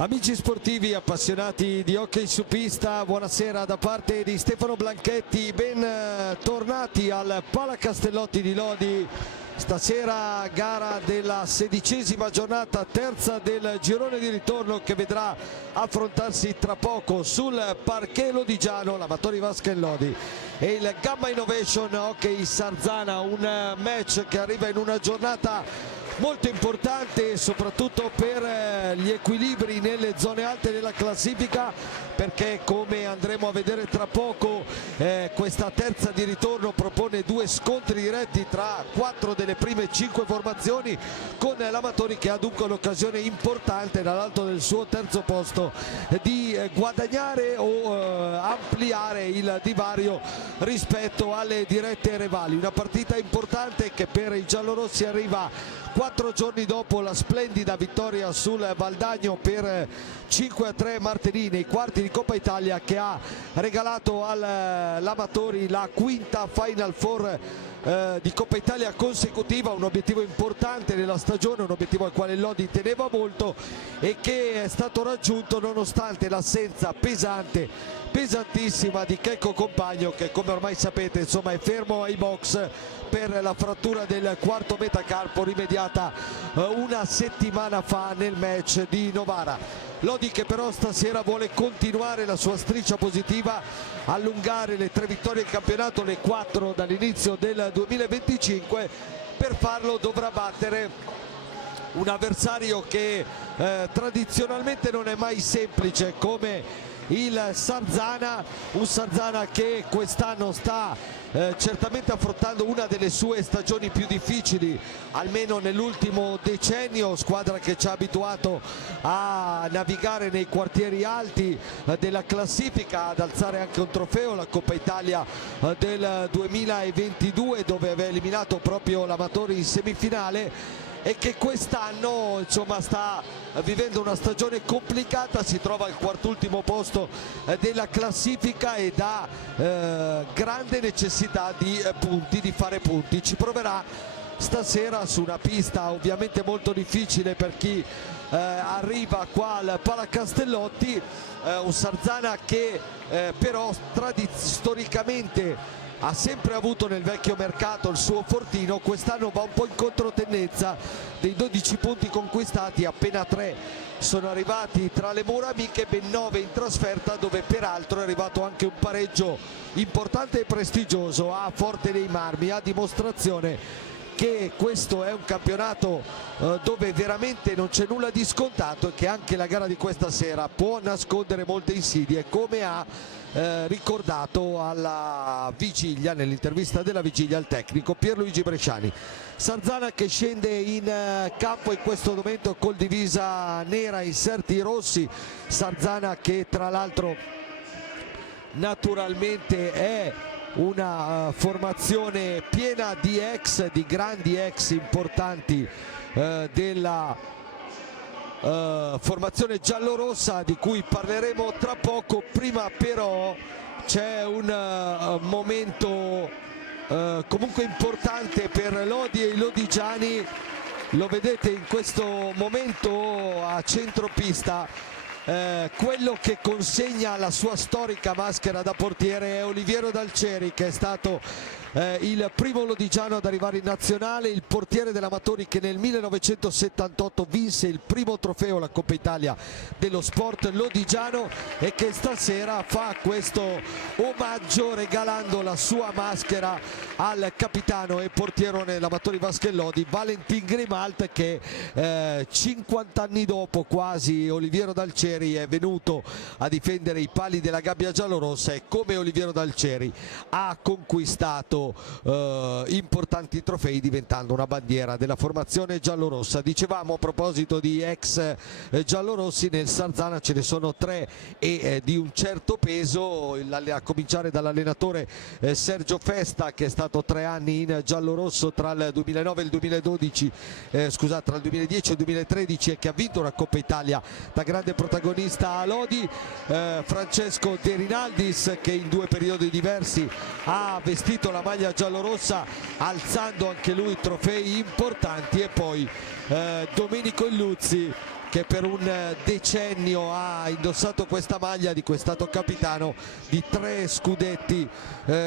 Amici sportivi appassionati di hockey su pista, buonasera da parte di Stefano Blanchetti, ben tornati al Palacastellotti di Lodi. Stasera gara della 16ª giornata, terza del girone di ritorno, che vedrà affrontarsi tra poco sul parquet lodigiano l'Amatori Basket Lodi e il Gamma Innovation Hockey Sarzana, un match che arriva in una giornata molto importante soprattutto per gli equilibri nelle zone alte della classifica, perché come andremo a vedere tra poco questa terza di ritorno propone due scontri diretti tra 4 delle prime 5 formazioni, con l'Amatori che ha dunque l'occasione importante dall'alto del suo terzo posto di guadagnare o ampliare il divario rispetto alle dirette rivali. Una partita importante che per i giallorossi arriva 4 giorni dopo la splendida vittoria sul Valdagno per 5-3 martedì nei quarti di Coppa Italia, che ha regalato all'Amatori la quinta Final Four di Coppa Italia consecutiva, un obiettivo importante nella stagione, un obiettivo al quale Lodi teneva molto e che è stato raggiunto nonostante l'assenza pesantissima di Checco Compagno, che come ormai sapete insomma è fermo ai box per la frattura del quarto metacarpo rimediata una settimana fa nel match di Novara. Lodi che però stasera vuole continuare la sua striscia positiva, allungare le 3 vittorie in campionato, le 4 dall'inizio del 2025. Per farlo dovrà battere un avversario che tradizionalmente non è mai semplice come il Sarzana, un Sarzana che quest'anno sta certamente affrontando una delle sue stagioni più difficili, almeno nell'ultimo decennio, squadra che ci ha abituato a navigare nei quartieri alti della classifica, ad alzare anche un trofeo, la Coppa Italia del 2022, dove aveva eliminato proprio l'Amatori in semifinale, e che quest'anno insomma sta vivendo una stagione complicata, si trova al quartultimo posto della classifica ed ha grande necessità di punti, di fare punti. Ci proverà stasera su una pista ovviamente molto difficile per chi arriva qua al Palacastellotti, un Sarzana che però storicamente ha sempre avuto nel vecchio mercato il suo fortino. Quest'anno va un po' in controtendenza, dei 12 punti conquistati appena 3 sono arrivati tra le mura amiche, ben 9 in trasferta, dove peraltro è arrivato anche un pareggio importante e prestigioso a Forte dei Marmi, a dimostrazione che questo è un campionato dove veramente non c'è nulla di scontato e che anche la gara di questa sera può nascondere molte insidie, come ha ricordato alla vigilia, nell'intervista della vigilia, al tecnico Pierluigi Bresciani. Sarzana che scende in campo in questo momento col divisa nera, inserti rossi. Sarzana che tra l'altro naturalmente è una formazione piena di di grandi ex importanti della formazione giallorossa, di cui parleremo tra poco. Prima però c'è un momento comunque importante per Lodi e i lodigiani, lo vedete in questo momento a centropista. Quello che consegna la sua storica maschera da portiere è Oliviero Dalceri, che è stato il primo lodigiano ad arrivare in nazionale, il portiere dell'Amatori che nel 1978 vinse il primo trofeo, la Coppa Italia dello sport lodigiano, e che stasera fa questo omaggio regalando la sua maschera al capitano e portierone dell'Amatori Basket Lodi, Valentin Grimalt, che 50 anni dopo quasi Oliviero Dalceri è venuto a difendere i pali della gabbia giallorossa, e come Oliviero Dalceri ha conquistato importanti trofei, diventando una bandiera della formazione giallorossa. Dicevamo, a proposito di ex giallorossi, nel Sarzana ce ne sono 3 e di un certo peso, a cominciare dall'allenatore Sergio Festa, che è stato 3 anni in giallorosso tra il 2009 e il 2012, tra il 2010 e il 2013, e che ha vinto una Coppa Italia da grande protagonista a Lodi. Francesco De Rinaldis, che in 2 periodi diversi ha vestito la maglia giallorossa, alzando anche lui trofei importanti, e poi Domenico Illuzzi, che per un decennio ha indossato questa maglia, di cui è stato capitano di 3 scudetti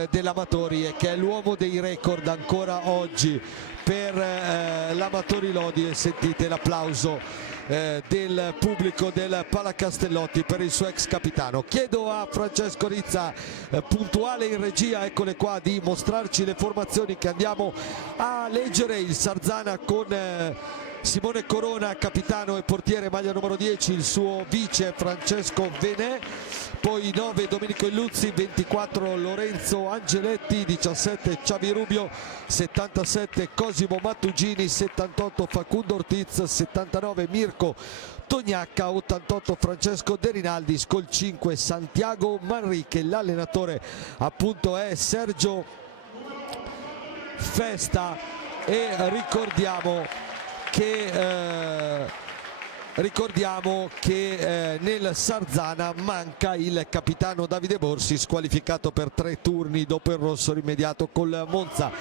dell'Amatori e che è l'uomo dei record ancora oggi per l'Amatori Lodi. E sentite l'applauso del pubblico del Palacastellotti per il suo ex capitano. Chiedo a Francesco Rizza, puntuale in regia, eccole qua, di mostrarci le formazioni che andiamo a leggere. Il Sarzana con Simone Corona capitano e portiere, maglia numero 10, il suo vice Francesco Venè, poi 9 Domenico Illuzzi, 24 Lorenzo Angeletti, 17 Xavi Rubio, 77 Cosimo Mattugini, 78 Facundo Ortiz, 79 Mirko Tognacca, 88 Francesco De Rinaldis, col 5 Santiago Manrique. L'allenatore appunto è Sergio Festa e ricordiamo che nel Sarzana manca il capitano Davide Borsi, squalificato per 3 turni dopo il rosso rimediato col Monza.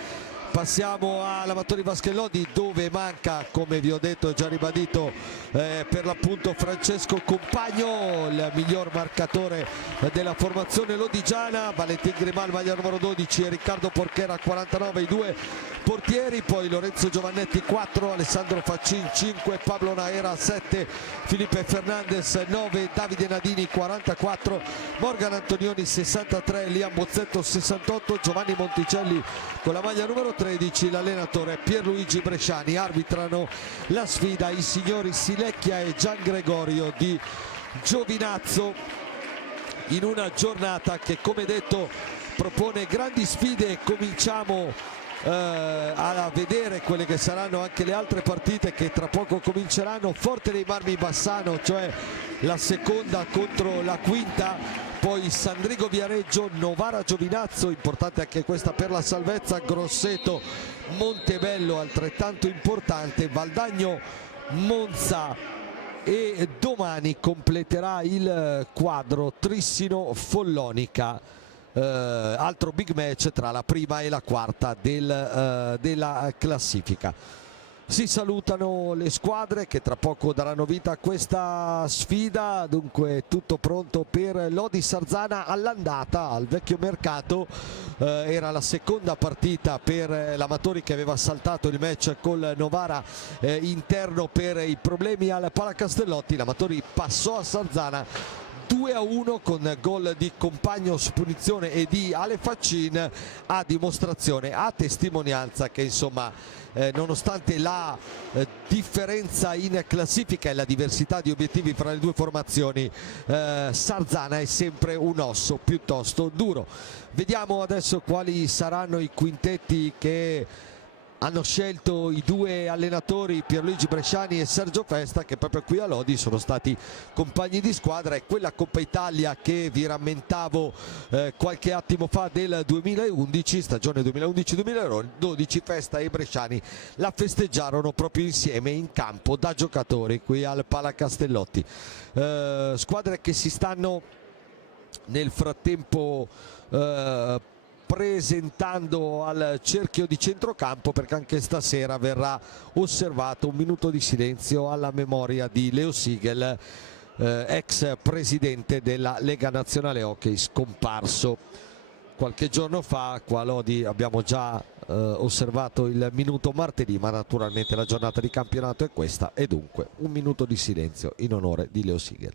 Passiamo all'Amatori Vaschellodi, dove manca, come vi ho detto e già ribadito, per l'appunto Francesco Compagno, il miglior marcatore della formazione lodigiana, Valentin Grimal maglia numero 12 e Riccardo Porchera 49, i 2 portieri, poi Lorenzo Giovannetti 4, Alessandro Faccin 5, Pablo Naera 7, Felipe Fernandez 9, Davide Nadini 44, Morgan Antonioni 63, Liam Bozzetto 68, Giovanni Monticelli con la maglia numero 13, l'allenatore Pierluigi Bresciani. Arbitrano la sfida i signori Silecchia e Gian Gregorio di Giovinazzo, in una giornata che, come detto, propone grandi sfide. Cominciamo a vedere quelle che saranno anche le altre partite che tra poco cominceranno. Forte dei Marmi Bassano, cioè la seconda contro la quinta, poi Sandrigo Viareggio, Novara Giovinazzo, importante anche questa per la salvezza, Grosseto Montebello altrettanto importante, Valdagno Monza, e domani completerà il quadro Trissino Follonica. Altro big match tra la prima e la quarta della classifica. Si salutano le squadre che tra poco daranno vita a questa sfida. Dunque tutto pronto per Lodi Sarzana all'andata al vecchio mercato. Era la seconda partita per l'Amatori, che aveva saltato il match col Novara interno per i problemi al Palacastellotti. L'Amatori passò a Sarzana 2-1 con gol di Compagno su punizione e di Ale Faccin, a dimostrazione, a testimonianza che insomma nonostante la differenza in classifica e la diversità di obiettivi fra le due formazioni, Sarzana è sempre un osso piuttosto duro. Vediamo adesso quali saranno i quintetti che hanno scelto i due allenatori Pierluigi Bresciani e Sergio Festa, che proprio qui a Lodi sono stati compagni di squadra. E quella Coppa Italia che vi rammentavo qualche attimo fa del 2011, stagione 2011-2012, Festa e Bresciani la festeggiarono proprio insieme in campo da giocatori qui al Palacastellotti. Squadre che si stanno nel frattempo presentando al cerchio di centrocampo, perché anche stasera verrà osservato un minuto di silenzio alla memoria di Leo Sigel, ex presidente della Lega Nazionale Hockey, scomparso qualche giorno fa. Qua a Lodi abbiamo già osservato il minuto martedì, ma naturalmente la giornata di campionato è questa, e dunque un minuto di silenzio in onore di Leo Sigel.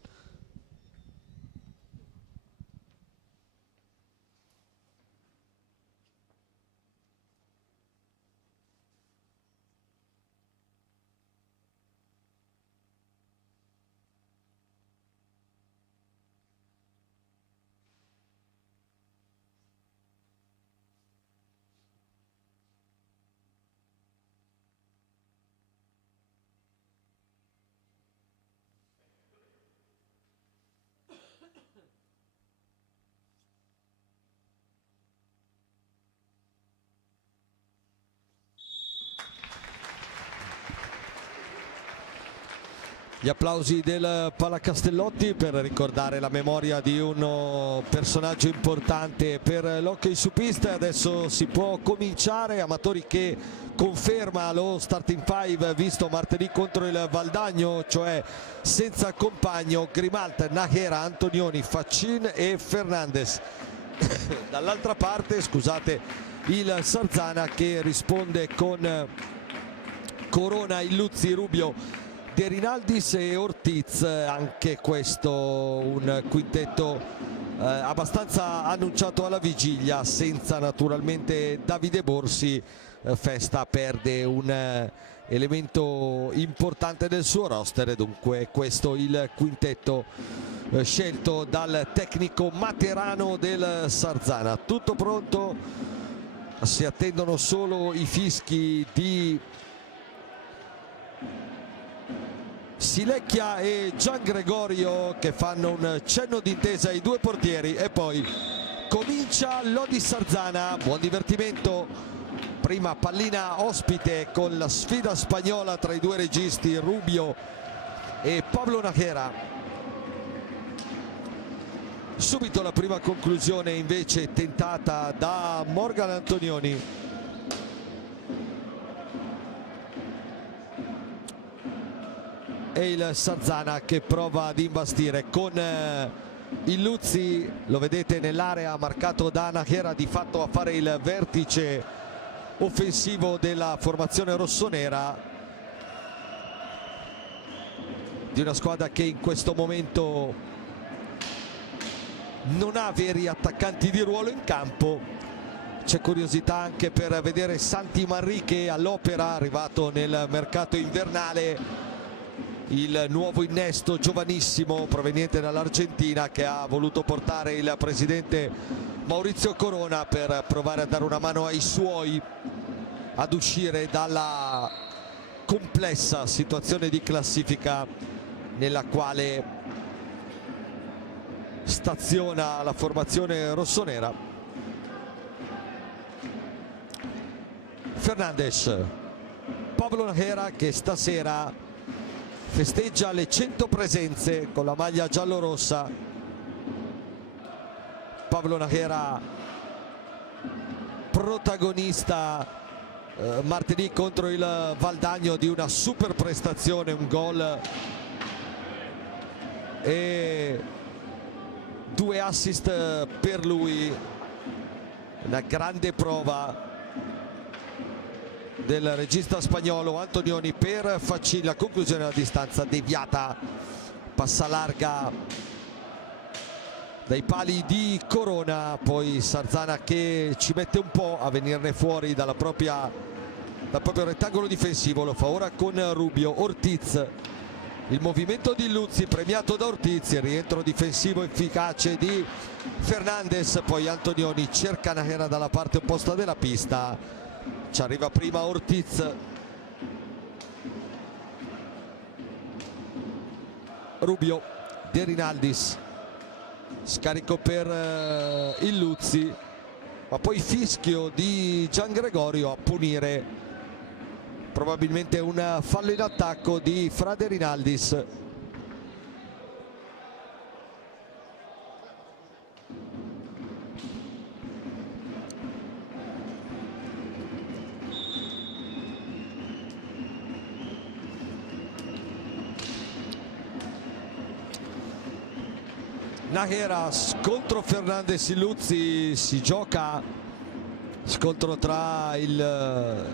Gli applausi del Palacastellotti per ricordare la memoria di un personaggio importante per l'hockey su pista. Adesso si può cominciare. Amatori che conferma lo starting five visto martedì contro il Valdagno, cioè senza compagno Grimalt, Nájera, Antonioni, Faccin e Fernandez. Dall'altra parte, scusate, il Sarzana che risponde con Corona, Illuzzi, Rubio, De Rinaldis e Ortiz. Anche questo un quintetto abbastanza annunciato alla vigilia, senza naturalmente Davide Borsi. Festa perde un elemento importante del suo roster e dunque questo il quintetto scelto dal tecnico materano del Sarzana. Tutto pronto, si attendono solo i fischi di Silecchia e Gian Gregorio che fanno un cenno d'intesa ai due portieri e poi comincia l'Odi Sarzana. Buon divertimento. Prima pallina ospite con la sfida spagnola tra i due registi Rubio e Pablo Nájera. Subito la prima conclusione invece tentata da Morgan Antonioni. E il Sarzana che prova ad imbastire con Illuzzi, lo vedete nell'area marcato da Nájera, di fatto a fare il vertice offensivo della formazione rossonera, di una squadra che in questo momento non ha veri attaccanti di ruolo in campo. C'è curiosità anche per vedere Santi Manrique all'opera, arrivato nel mercato invernale, il nuovo innesto giovanissimo proveniente dall'Argentina che ha voluto portare il presidente Maurizio Corona per provare a dare una mano ai suoi ad uscire dalla complessa situazione di classifica nella quale staziona la formazione rossonera. Fernandez, Pablo Nájera che stasera festeggia le 100 presenze con la maglia giallorossa. Pablo Nájera protagonista martedì contro il Valdagno di una super prestazione, un gol e 2 assist per lui, una grande prova del regista spagnolo Antonioni per Faccin. La conclusione della distanza deviata, passa larga dai pali di Corona, poi Sarzana che ci mette un po' a venirne fuori dal proprio rettangolo difensivo. Lo fa ora con Rubio. Ortiz, il movimento di Illuzzi premiato da Ortiz, il rientro difensivo efficace di Fernandez, poi Antonioni cerca Nájera dalla parte opposta della pista. Ci arriva prima Ortiz, Rubio, De Rinaldis, scarico per Illuzzi, ma poi fischio di Gian Gregorio a punire probabilmente un fallo in attacco di Fra De Rinaldis. Nájera, scontro Fernandez Illuzzi, si gioca scontro tra il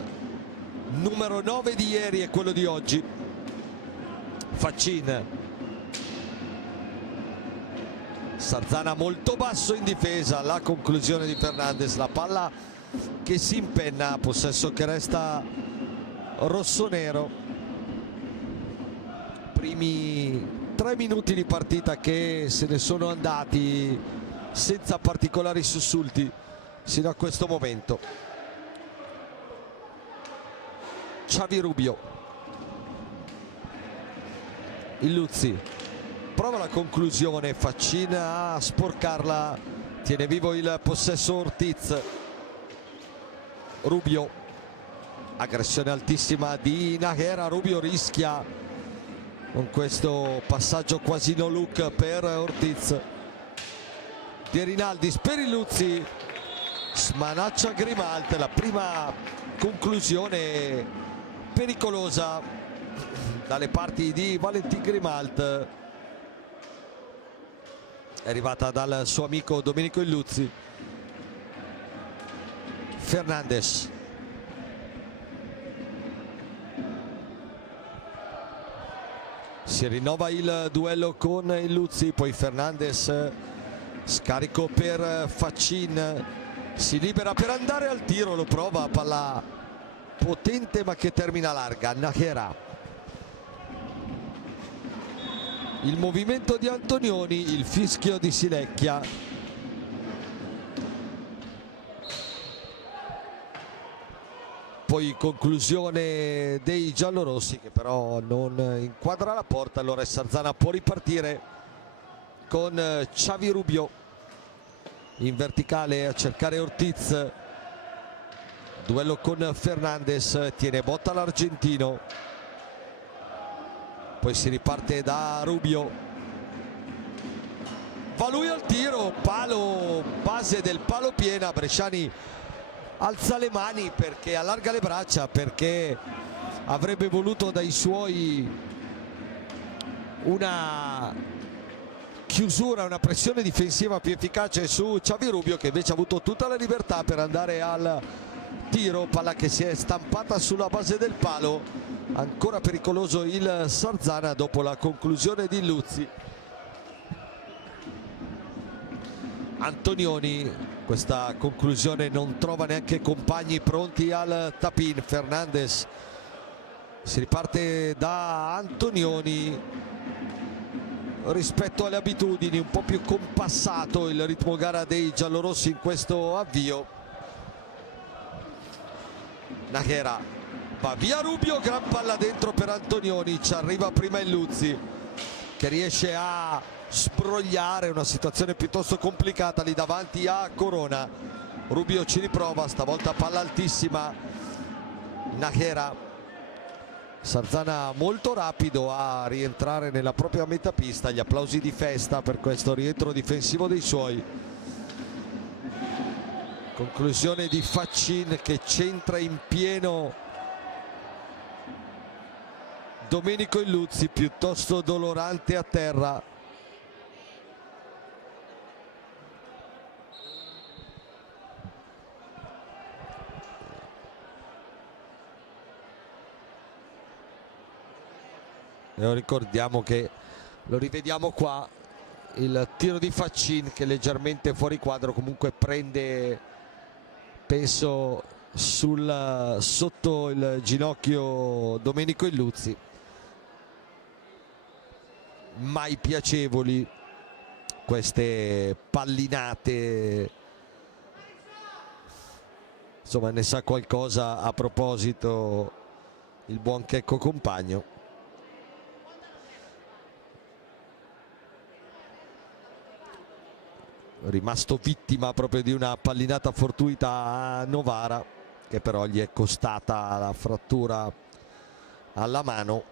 numero 9 di ieri e quello di oggi, Faccin. Sarzana molto basso in difesa, la conclusione di Fernandez, la palla che si impenna, possesso che resta rossonero. Primi 3 minuti di partita che se ne sono andati senza particolari sussulti sino a questo momento. Xavi Rubio, Illuzzi prova la conclusione, Faccin a sporcarla, tiene vivo il possesso Ortiz. Rubio, aggressione altissima di Nájera, Rubio rischia con questo passaggio quasi no look per Ortiz. De Rinaldis per Illuzzi, smanaccia Grimalt, la prima conclusione pericolosa dalle parti di Valentin Grimalt è arrivata dal suo amico Domenico Illuzzi. Fernandes, si rinnova il duello con Illuzzi, poi Fernandes, scarico per Faccin, si libera per andare al tiro, lo prova, palla potente ma che termina larga. Nájera, il movimento di Antonioni, il fischio di Silecchia. Poi conclusione dei giallorossi che però non inquadra la porta. Allora Sarzana può ripartire con Xavi Rubio in verticale a cercare Ortiz. Duello con Fernandes, tiene botta l'argentino. Poi si riparte da Rubio, va lui al tiro, palo, base del palo piena. Bresciani alza le mani perché allarga le braccia, perché avrebbe voluto dai suoi una chiusura, una pressione difensiva più efficace su Xavi Rubio, che invece ha avuto tutta la libertà per andare al tiro. Palla che si è stampata sulla base del palo. Ancora pericoloso il Sarzana dopo la conclusione di Illuzzi. Antonioni, questa conclusione non trova neanche compagni pronti al tap-in. Fernandes, si riparte da Antonioni, rispetto alle abitudini un po' più compassato il ritmo gara dei giallorossi in questo avvio. Nájera, va via Rubio, gran palla dentro per Antonioni, ci arriva prima Illuzzi che riesce a sbrogliare una situazione piuttosto complicata lì davanti a Corona. Rubio ci riprova, stavolta palla altissima. Nájera, Sarzana molto rapido a rientrare nella propria metapista, gli applausi di festa per questo rientro difensivo dei suoi. Conclusione di Faccin che centra in pieno Domenico Illuzzi, piuttosto dolorante a terra. E ricordiamo che lo rivediamo qua, il tiro di Faccin che leggermente fuori quadro, comunque prende, penso, sotto il ginocchio Domenico Illuzzi. Mai piacevoli queste pallinate, insomma ne sa qualcosa a proposito il buon Checco Compagno. Rimasto vittima proprio di una pallinata fortuita a Novara, che però gli è costata la frattura alla mano.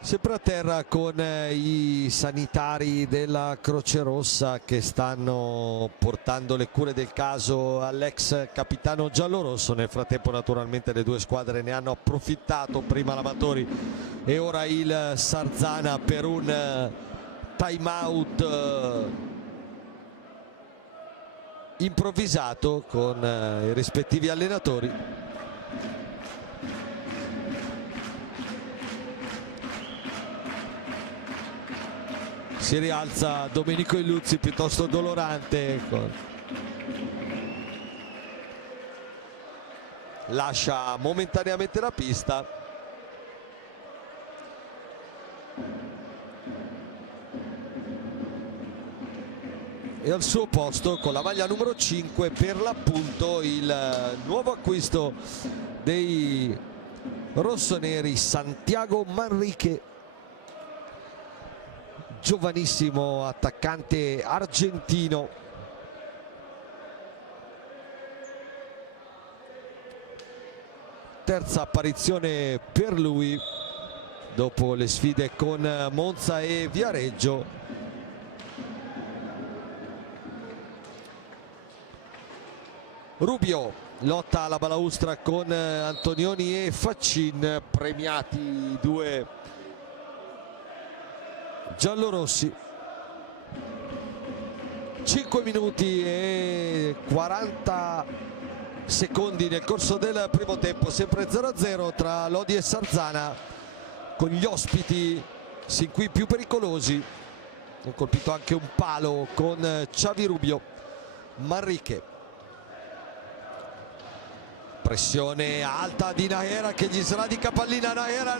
Sempre a terra con i sanitari della Croce Rossa che stanno portando le cure del caso all'ex capitano giallorosso. Nel frattempo naturalmente le due squadre ne hanno approfittato, prima l'Amatori e ora il Sarzana, per un time out improvvisato con i rispettivi allenatori. Si rialza Domenico Illuzzi, piuttosto dolorante, lascia momentaneamente la pista. E al suo posto, con la maglia numero 5, per l'appunto il nuovo acquisto dei rossoneri, Santiago Manrique, giovanissimo attaccante argentino. terza apparizione per lui dopo le sfide con Monza e Viareggio. Rubio lotta alla balaustra con Antonioni e Faccin, premiati i due giallorossi. 5 minuti e 40 secondi nel corso del primo tempo, sempre 0-0 tra Lodi e Sarzana, con gli ospiti sin qui più pericolosi. Ha colpito anche un palo con Xavi Rubio. Manrique, pressione alta di Nahera che gli sradica pallina. Nahera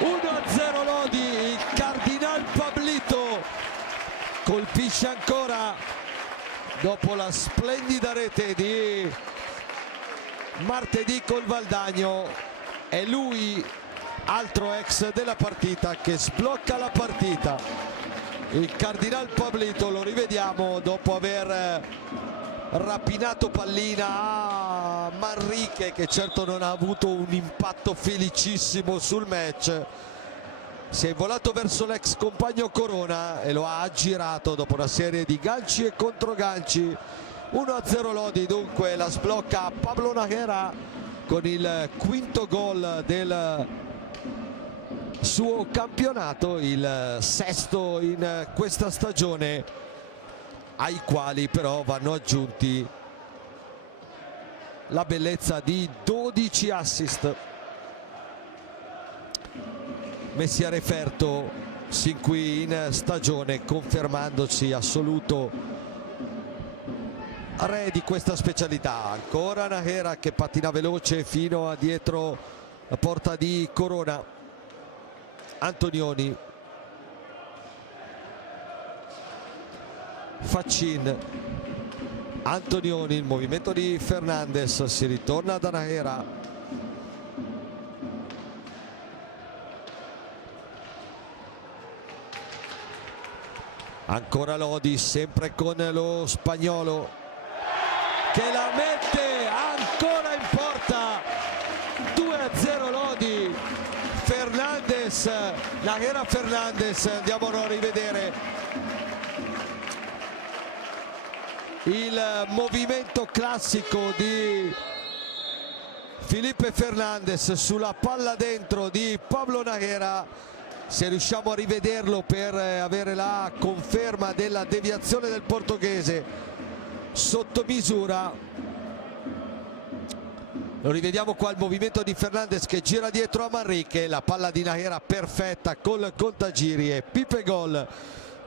1-0 Lodi. Il Cardinal Pablito colpisce ancora dopo la splendida rete di martedì col Valdagno. È lui, altro ex della partita, che sblocca la partita. Il Cardinal Pablito, lo rivediamo dopo aver rapinato pallina a Manrique, che certo non ha avuto un impatto felicissimo sul match. Si è volato verso l'ex compagno Corona e lo ha aggirato dopo una serie di ganci e controganci. 1-0 Lodi, dunque la sblocca Pablo Nahera con il quinto gol del suo campionato, il sesto in questa stagione, ai quali però vanno aggiunti la bellezza di 12 assist messi a referto sin qui in stagione, confermandosi assoluto re di questa specialità. Ancora Nahera che pattina veloce fino a dietro la porta di Corona. Antonioni, Faccin, Antonioni, il movimento di Fernandes, si ritorna da Nahera. Ancora Lodi, sempre con lo spagnolo che la mette ancora in porta. 2-0 Lodi. Fernandes, Nahera Fernandes, andiamo a rivedere il movimento classico di Felipe Fernandes sulla palla dentro di Pablo Nahera. Se riusciamo a rivederlo per avere la conferma della deviazione del portoghese sotto misura, lo rivediamo qua, il movimento di Fernandes che gira dietro a Manrique, la palla di Nahera perfetta col contagiri e Pipe gol,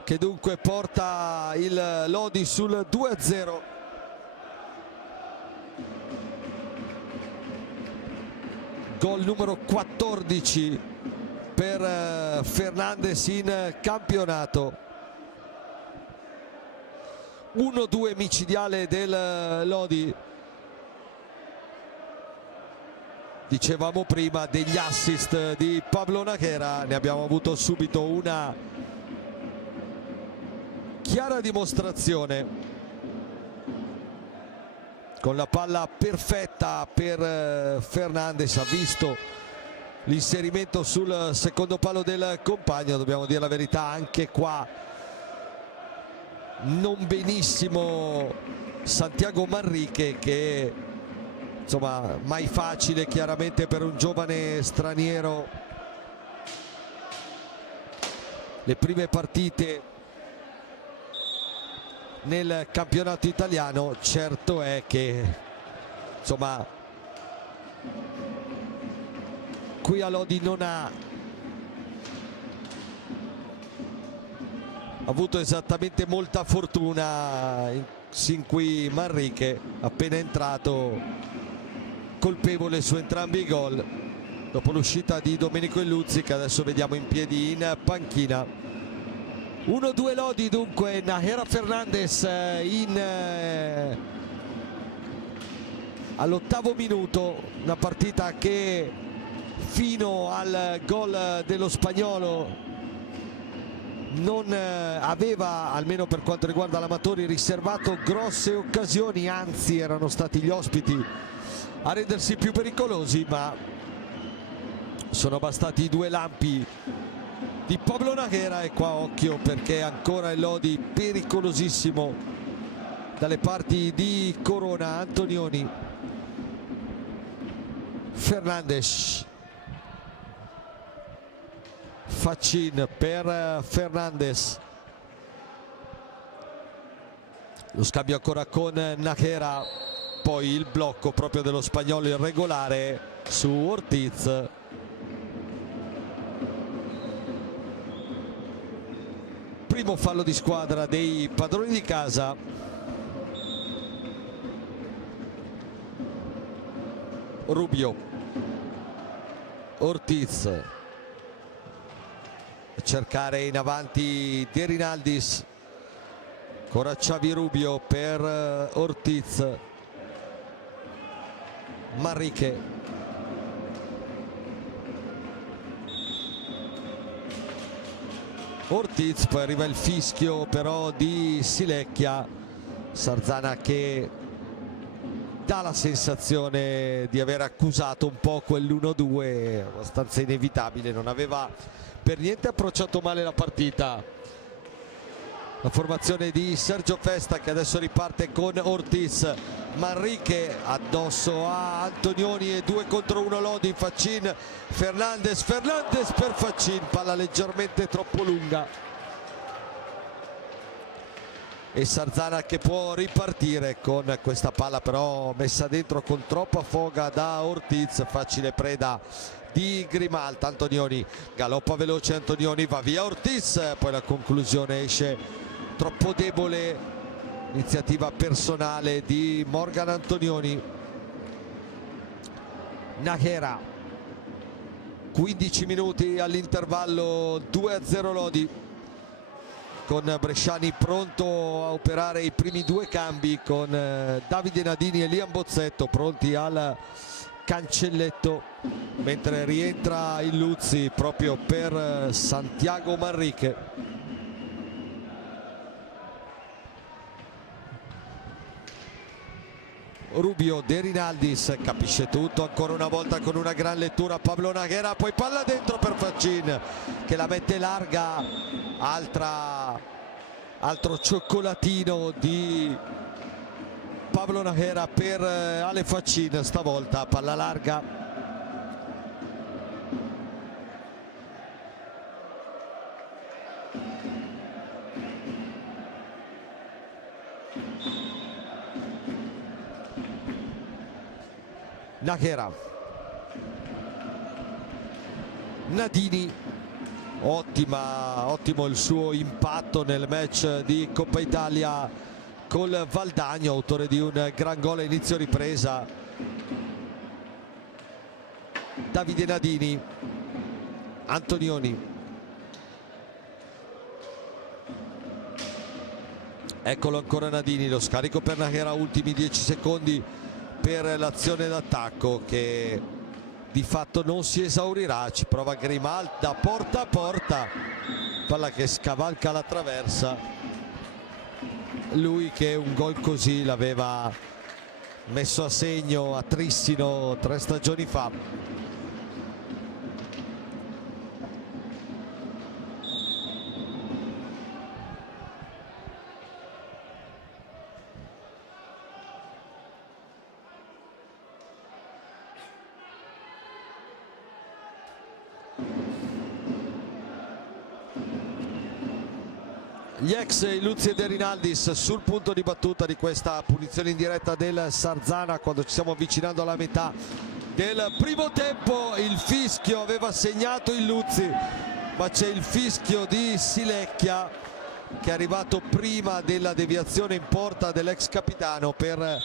che dunque porta il Lodi sul 2-0. Gol numero 14 per Fernandes in campionato. 1-2 micidiale del Lodi. Dicevamo prima degli assist di Pablo Nahera, ne abbiamo avuto subito una chiara dimostrazione con la palla perfetta per Fernandes. Ha visto l'inserimento sul secondo palo del compagno, dobbiamo dire la verità, anche qua non benissimo Santiago Manrique, che insomma mai facile chiaramente per un giovane straniero. Le prime partite nel campionato italiano, certo è che insomma qui a Lodi non ha avuto esattamente molta fortuna sin qui Manrique, appena entrato colpevole su entrambi i gol dopo l'uscita di Domenico Illuzzi, che adesso vediamo in piedi in panchina. 1-2 Lodi dunque. Nahera Fernandes all'ottavo minuto, una partita che fino al gol dello spagnolo non aveva, almeno per quanto riguarda l'Amatori, riservato grosse occasioni, anzi erano stati gli ospiti a rendersi più pericolosi, ma sono bastati 2 lampi di Pablo Najera. E qua occhio, perché ancora il Lodi pericolosissimo dalle parti di Corona. Antonioni, Fernandes, Faccin per Fernandes, lo scambio ancora con Najera, poi il blocco proprio dello spagnolo irregolare su Ortiz. Primo fallo di squadra dei padroni di casa. Rubio, Ortiz, cercare in avanti De Rinaldis, ancora Xavi Rubio per Ortiz, Manrique, Ortiz, poi arriva il fischio però di Silecchia. Sarzana che dà la sensazione di aver accusato un po' quell'1-2 abbastanza inevitabile, non aveva per niente approcciato male la partita. La formazione di Sergio Festa, che adesso riparte con Ortiz, Manrique addosso a Antonioni e 2 contro 1 Lodi. Faccin, Fernandes per Faccin, palla leggermente troppo lunga e Sarzana che può ripartire con questa palla però messa dentro con troppa foga da Ortiz. Facile preda di Grimalta. Antonioni galoppa veloce, Antonioni va via Ortiz, poi la conclusione esce troppo debole. Iniziativa personale di Morgan Antonioni. Najera, 15 minuti all'intervallo, 2-0 Lodi, con Bresciani pronto a operare i primi 2 cambi, con Davide Nadini e Liam Bozzetto pronti al cancelletto, mentre rientra il Luzzi proprio per Santiago Manrique. Rubio, De Rinaldis capisce tutto ancora una volta con una gran lettura Pablo Najera, poi palla dentro per Faccin che la mette larga. Altro cioccolatino di Pablo Najera per Ale Faccin, stavolta palla larga. Najera, Nadini, ottimo il suo impatto nel match di Coppa Italia col Valdagno, autore di un gran gol a inizio ripresa. Davide Nadini, Antonioni, eccolo ancora Nadini, lo scarico per Najera, ultimi 10 secondi per l'azione d'attacco che di fatto non si esaurirà. Ci prova Grimalta porta a porta, palla che scavalca la traversa. Lui che un gol così l'aveva messo a segno a Trissino 3 stagioni fa. Gli ex Luzzi e De Rinaldis sul punto di battuta di questa punizione in diretta del Sarzana, quando ci stiamo avvicinando alla metà del primo tempo. Il fischio aveva segnato il Luzzi, ma c'è il fischio di Silecchia che è arrivato prima della deviazione in porta dell'ex capitano per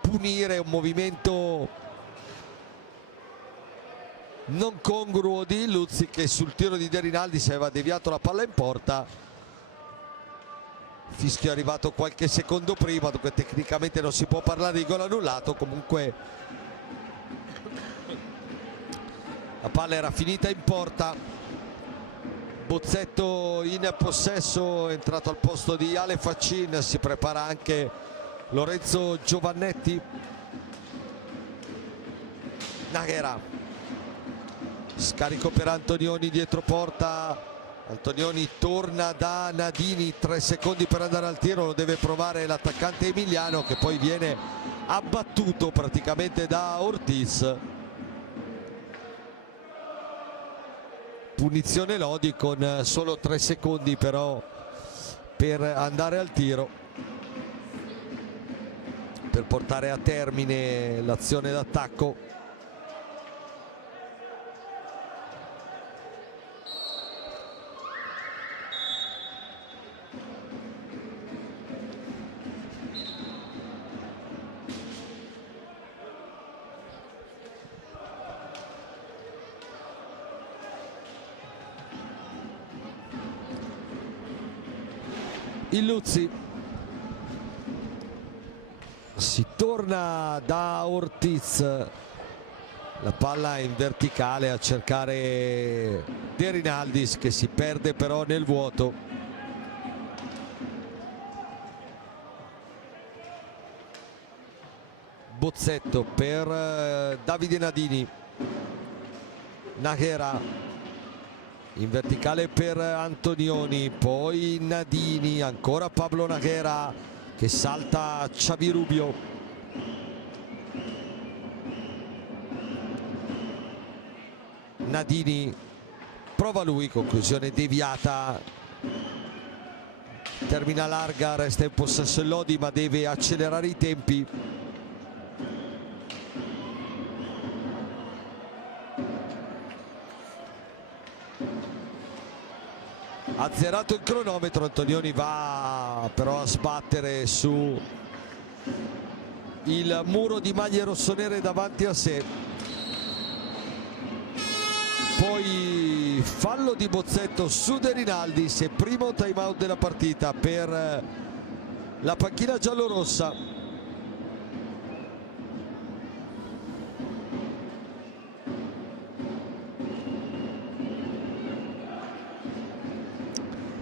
punire un movimento non congruo di Luzzi, che sul tiro di De Rinaldis aveva deviato la palla in porta. Fischio è arrivato qualche secondo prima, dunque tecnicamente non si può parlare di gol annullato. Comunque la palla era finita in porta. Bozzetto in possesso, è entrato al posto di Ale Faccin, si prepara anche Lorenzo Giovannetti. Nahera, scarico per Antonioni dietro porta. Antonioni torna da Nadini, 3 secondi per andare al tiro, lo deve provare l'attaccante Emiliano, che poi viene abbattuto praticamente da Ortiz. Punizione Lodi con solo 3 secondi però per andare al tiro, per portare a termine l'azione d'attacco. Illuzzi, si torna da Ortiz, la palla in verticale a cercare De Rinaldis, che si perde però nel vuoto. Bozzetto per Davide Nadini. Nahera in verticale per Antonioni, poi Nadini, ancora Pablo Nahera che salta Xavi Rubio. Nadini prova lui, conclusione deviata, termina larga, resta in possesso Lodi ma deve accelerare i tempi. Azzerato il cronometro, Antonioni va però a sbattere su il muro di maglie rossonere davanti a sé. Poi fallo di Bozzetto su De Rinaldis e primo time out della partita per la panchina giallorossa.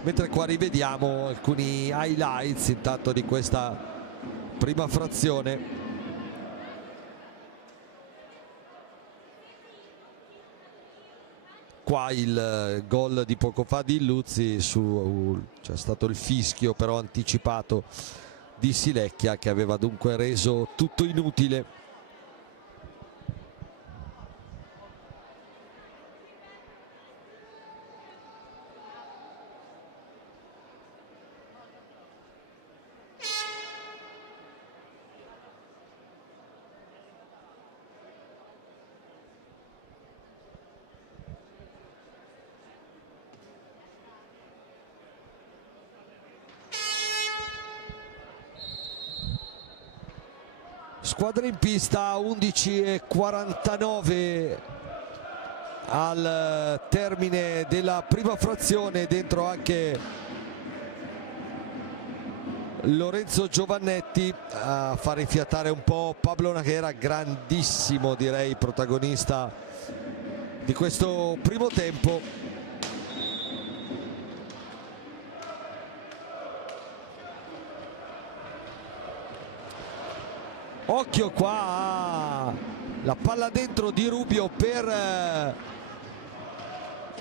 Mentre qua rivediamo alcuni highlights intanto di questa prima frazione. Qua il gol di poco fa di Illuzzi, c'è stato il fischio però anticipato di Silecchia, che aveva dunque reso tutto inutile. Squadra in pista, 11:49 al termine della prima frazione, dentro anche Lorenzo Giovannetti a far rifiatare un po' Pablo Nahera, grandissimo direi protagonista di questo primo tempo. Occhio qua, la palla dentro di Rubio per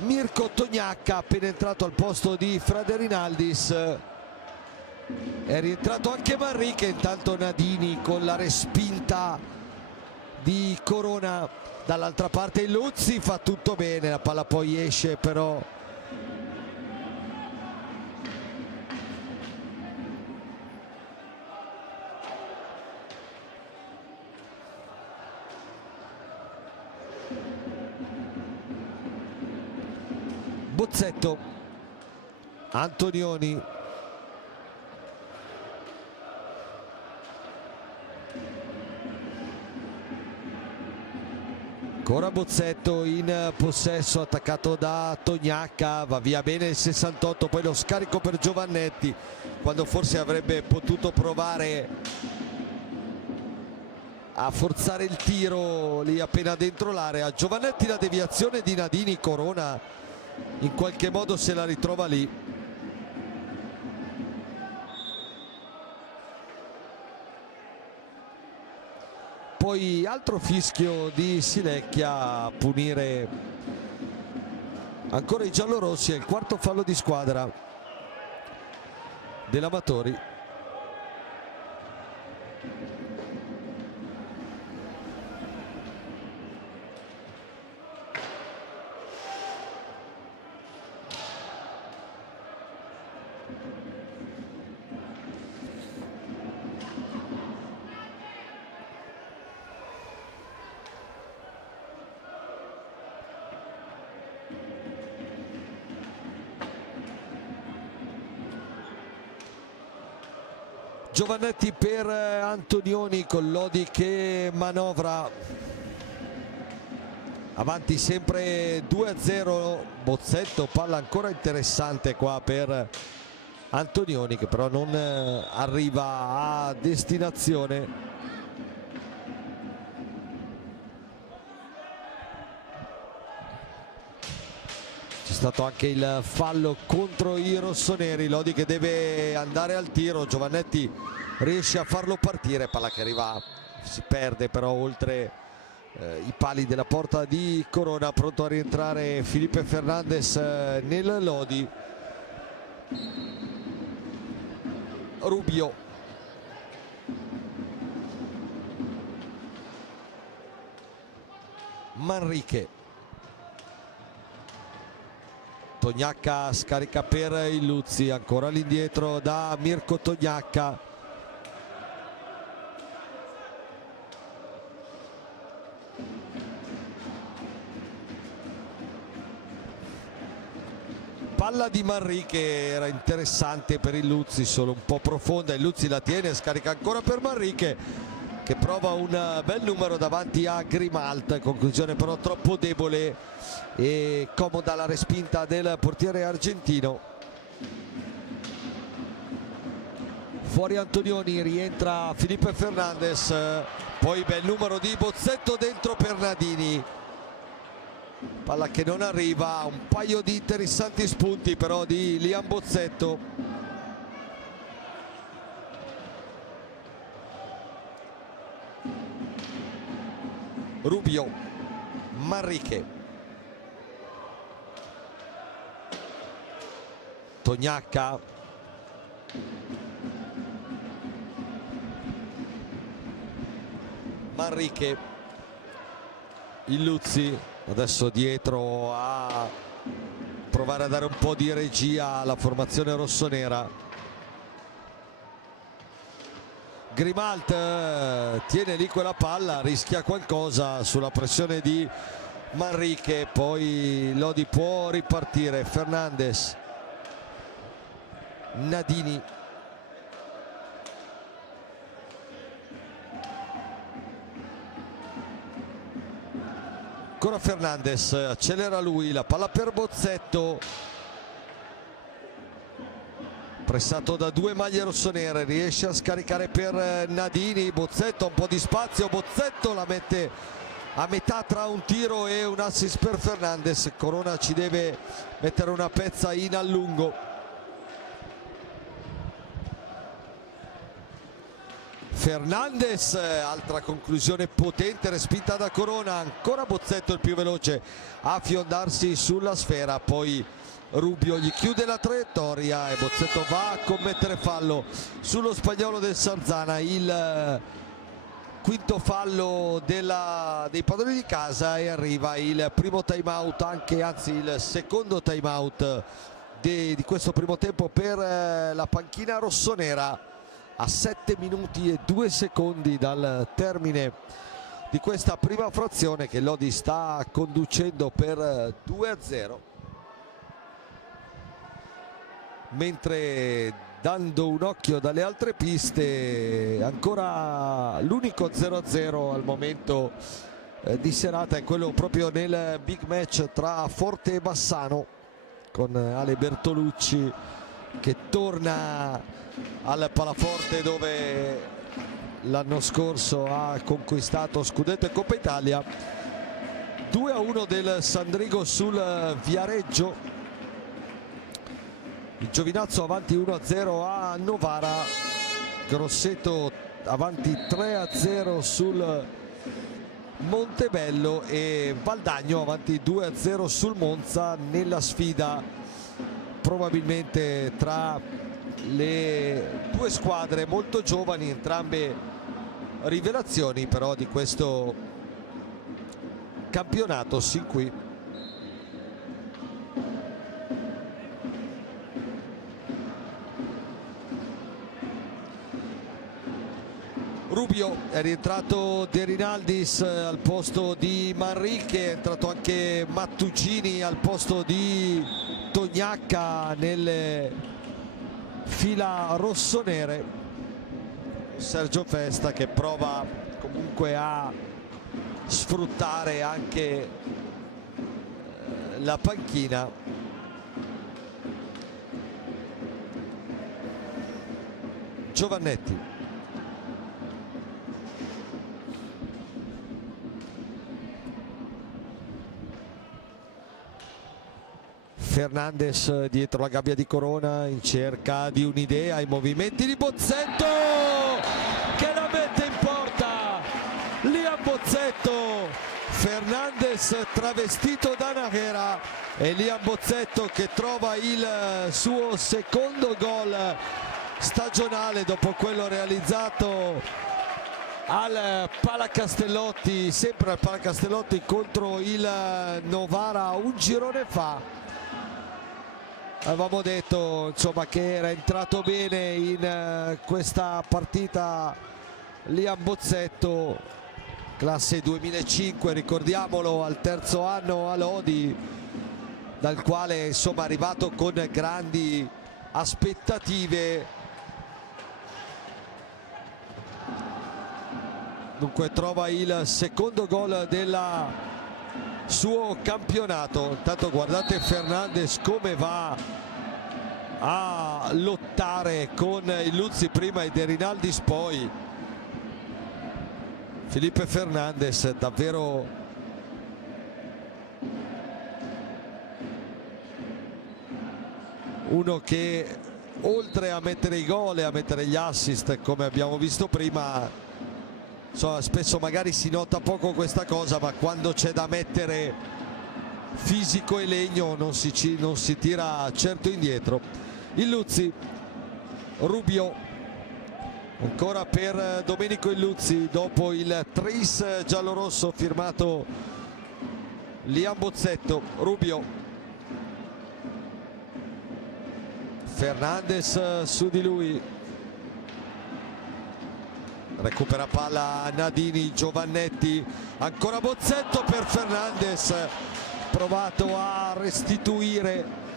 Mirko Tognacca, appena entrato al posto di Frade Rinaldis. È rientrato anche Manrique, intanto Nadini con la respinta di Corona. Dall'altra parte Illuzzi fa tutto bene, la palla poi esce però. Bozzetto, Antonioni, ancora Bozzetto in possesso, attaccato da Tognacca, va via bene il 68, poi lo scarico per Giovannetti quando forse avrebbe potuto provare a forzare il tiro lì appena dentro l'area. Giovannetti, la deviazione di Nadini, Corona in qualche modo se la ritrova lì. poi altro fischio di Silecchia a punire ancora i giallorossi. È il quarto fallo di squadra dell'Amatori. Giovannetti per Antonioni, con Lodi che manovra, avanti sempre 2-0 Bozzetto. Palla ancora interessante qua per Antonioni, che però non arriva a destinazione. C'è stato anche il fallo contro i rossoneri. Lodi che deve andare al tiro, Giovannetti riesce a farlo partire, palla che arriva, si perde però oltre i pali della porta di Corona. Pronto a rientrare Felipe Fernandez nel Lodi. Rubio, Manrique, Tognacca scarica per il Luzzi, ancora all'indietro da Mirko Tognacca. Palla di Manrique era interessante per il Luzzi, solo un po' profonda. Il Luzzi la tiene, scarica ancora per Manrique, che prova un bel numero davanti a Grimalt. Conclusione però troppo debole e comoda la respinta del portiere argentino. Fuori Antonioni, rientra Felipe Fernandez, poi bel numero di Bozzetto dentro per Nadini. Palla che non arriva, un paio di interessanti spunti però di Liam Bozzetto. Rubio, Manrique, Tognacca, Manrique, il Luzzi adesso dietro a provare a dare un po' di regia alla formazione rossonera. Grimalt tiene lì quella palla, rischia qualcosa sulla pressione di Manrique, poi Lodi può ripartire. Fernandez, Nadini, ancora Fernandez, accelera lui, la palla per Bozzetto, pressato da due maglie rossonere, riesce a scaricare per Nadini. Bozzetto, un po' di spazio, Bozzetto la mette a metà tra un tiro e un assist per Fernandez. Corona ci deve mettere una pezza in allungo. Fernandez, altra conclusione potente, respinta da Corona. Ancora Bozzetto il più veloce a fiondarsi sulla sfera, poi Rubio gli chiude la traiettoria e Bozzetto va a commettere fallo sullo spagnolo del Sarzana. Il quinto fallo dei padroni di casa, e arriva il primo time out, anzi il secondo time out di questo primo tempo per la panchina rossonera, a 7 minuti e 2 secondi dal termine di questa prima frazione, che Lodi sta conducendo per 2-0, mentre dando un occhio dalle altre piste ancora l'unico 0-0 al momento di serata è quello proprio nel big match tra Forte e Bassano, con Ale Bertolucci che torna al Palaforte dove l'anno scorso ha conquistato scudetto e Coppa Italia. 2-1 del Sandrigo sul Viareggio. Il Giovinazzo avanti 1-0 a Novara, Grosseto avanti 3-0 sul Montebello e Valdagno avanti 2-0 sul Monza nella sfida probabilmente tra le due squadre molto giovani, entrambe rivelazioni però di questo campionato sin qui. Rubio, è rientrato De Rinaldis al posto di Manrique, è entrato anche Mattugini al posto di Tognacca nelle fila rossonere. Sergio Festa che prova comunque a sfruttare anche la panchina. Giovannetti. Fernandes dietro la gabbia di Corona in cerca di un'idea, i movimenti di Bozzetto che la mette in porta. Liam Bozzetto, Fernandes travestito da Najera e Liam Bozzetto che trova il suo secondo gol stagionale dopo quello realizzato al Palacastellotti, sempre al Palacastellotti contro il Novara un girone fa. Avevamo detto insomma che era entrato bene in questa partita Liam Bozzetto, classe 2005, ricordiamolo, al terzo anno a Lodi, dal quale insomma è arrivato con grandi aspettative. Dunque trova il secondo gol del suo campionato. Intanto guardate Fernandes come va a lottare con il Luzzi prima e De Rinaldis poi. Felipe Fernandes davvero uno che oltre a mettere i gol e a mettere gli assist come abbiamo visto prima, insomma, spesso magari si nota poco questa cosa, ma quando c'è da mettere fisico e legno non si tira certo indietro. Il Luzzi, Rubio, ancora per Domenico Illuzzi dopo il tris giallorosso firmato Liam Bozzetto. Rubio, Fernandes su di lui, recupera palla Nadini, Giovannetti, ancora Bozzetto per Fernandes, provato a restituire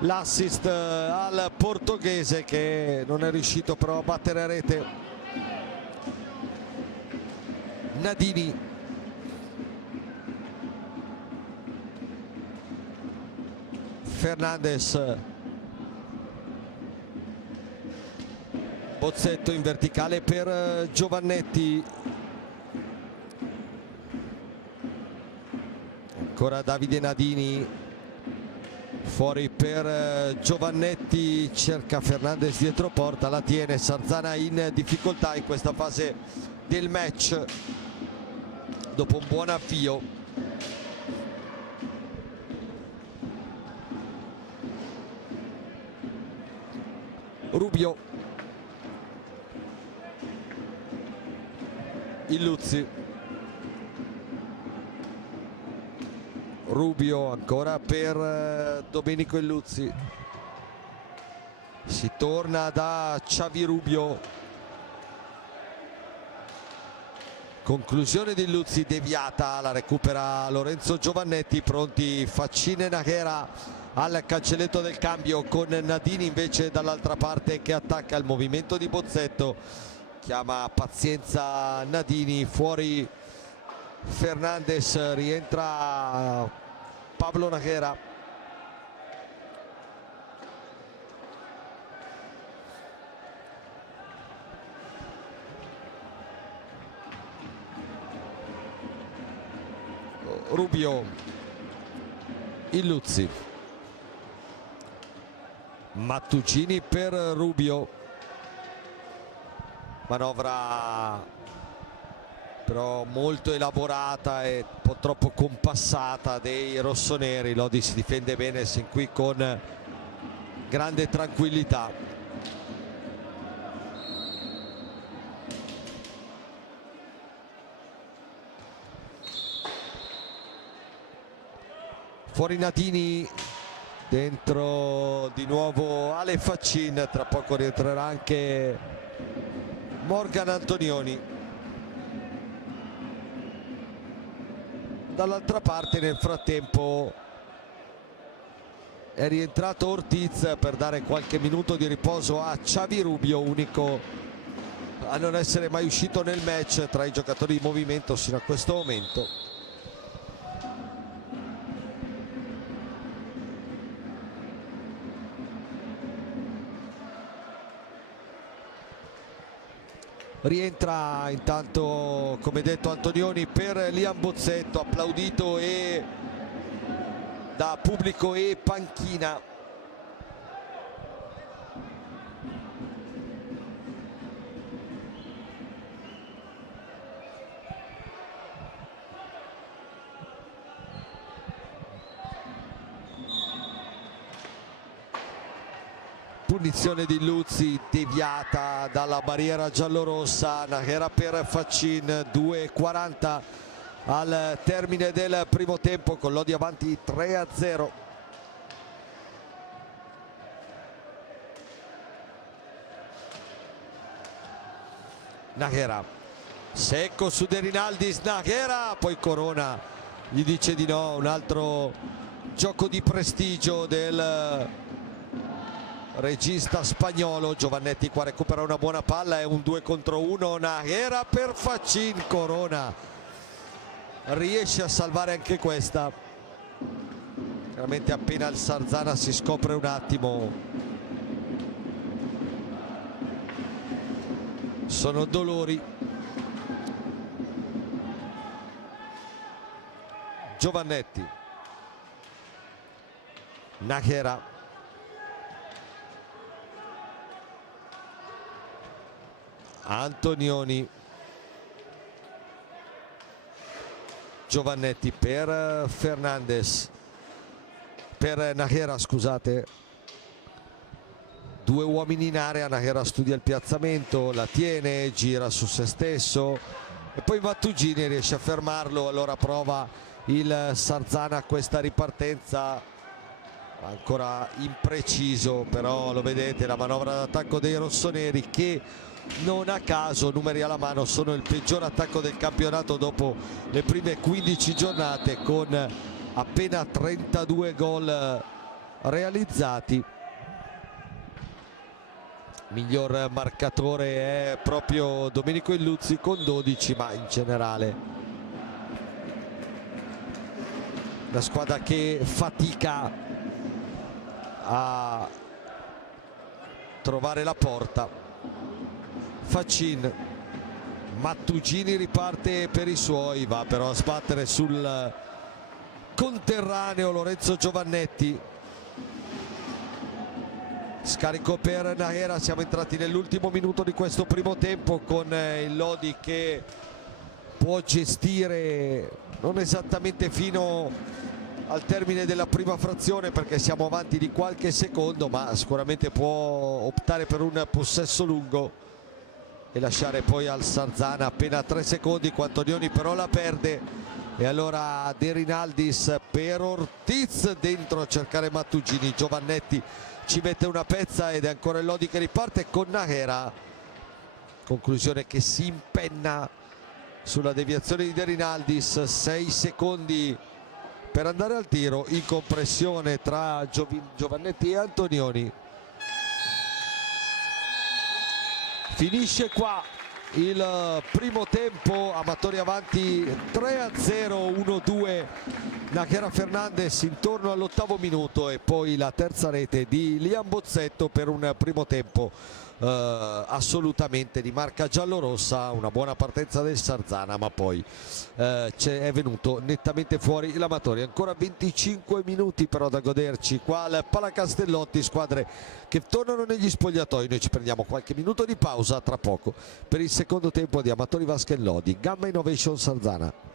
l'assist al portoghese che non è riuscito però a battere a rete. Nadini, Fernandes, Bozzetto in verticale per Giovannetti, ancora Davide Nadini, fuori per Giovannetti, cerca Fernandes dietro porta, la tiene, Sarzana in difficoltà in questa fase del match dopo un buon avvio. Rubio, Illuzzi, Rubio ancora per Domenico Illuzzi, si torna da Xavi Rubio, conclusione di Illuzzi deviata, la recupera Lorenzo Giovannetti, pronti Faccin e Najera al cancelletto del cambio con Nadini invece dall'altra parte che attacca. Il movimento di Bozzetto, chiama pazienza Nadini, fuori Fernandes, rientra Pablo Najera. Rubio, Illuzzi, Mattugini per Rubio, manovra però molto elaborata e un po' troppo compassata dei rossoneri. Lodi si difende bene sin qui con grande tranquillità. Fuori Nadini, dentro di nuovo Ale Faccin, tra poco rientrerà anche Morgan Antonioni. Dall'altra parte nel frattempo è rientrato Ortiz per dare qualche minuto di riposo a Xavi Rubio, unico a non essere mai uscito nel match tra i giocatori di movimento sino a questo momento. Rientra intanto, come detto, Antonioni per Liam Bozzetto, applaudito e da pubblico e panchina. Punizione di Luzzi deviata dalla barriera giallorossa. Nahera per Faccin, 2:40 al termine del primo tempo, con Lodi avanti 3-0. Nahera secco su De Rinaldis, Nahera, poi Corona gli dice di no. Un altro gioco di prestigio del regista spagnolo. Giovannetti qua recupera una buona palla, è un 2 contro 1. Nahera per Faccin, Corona riesce a salvare anche questa. Veramente appena il Sarzana si scopre un attimo sono dolori. Giovannetti, Nahera, Antonioni, Giovannetti per Fernandez, per Nahera, scusate. Due uomini in area, Nahera studia il piazzamento, la tiene, gira su se stesso e poi Mattugini riesce a fermarlo. Allora prova il Sarzana questa ripartenza, ancora impreciso, però lo vedete, la manovra d'attacco dei rossoneri, che non a caso, numeri alla mano, sono il peggior attacco del campionato dopo le prime 15 giornate, con appena 32 gol realizzati. Miglior marcatore è proprio Domenico Illuzzi con 12, ma in generale la squadra che fatica a trovare la porta. Faccin, Mattugini riparte per i suoi, va però a sbattere sul conterraneo Lorenzo Giovannetti. Scarico per Nahera, siamo entrati nell'ultimo minuto di questo primo tempo, con il Lodi che può gestire non esattamente fino al termine della prima frazione, perché siamo avanti di qualche secondo, ma sicuramente può optare per un possesso lungo e lasciare poi al Sarzana appena 3 secondi. Antonioni però la perde e allora De Rinaldis per Ortiz, dentro a cercare Mattugini. Giovannetti ci mette una pezza ed è ancora il Lodi che riparte con Nahera. Conclusione che si impenna sulla deviazione di De Rinaldis. 6 secondi per andare al tiro in compressione tra Giovannetti e Antonioni. Finisce qua il primo tempo, Amatori avanti 3-0, 1-2 Nachera Fernandez intorno all'8° minuto e poi la terza rete di Liam Bozzetto per un primo tempo assolutamente di marca giallorossa. Una buona partenza del Sarzana, ma poi è venuto nettamente fuori l'Amatori. Ancora 25 minuti però da goderci qua al Palacastellotti, squadre che tornano negli spogliatoi. Noi ci prendiamo qualche minuto di pausa, tra poco per il secondo tempo di Amatori Basket Lodi Gamma Innovation Sarzana.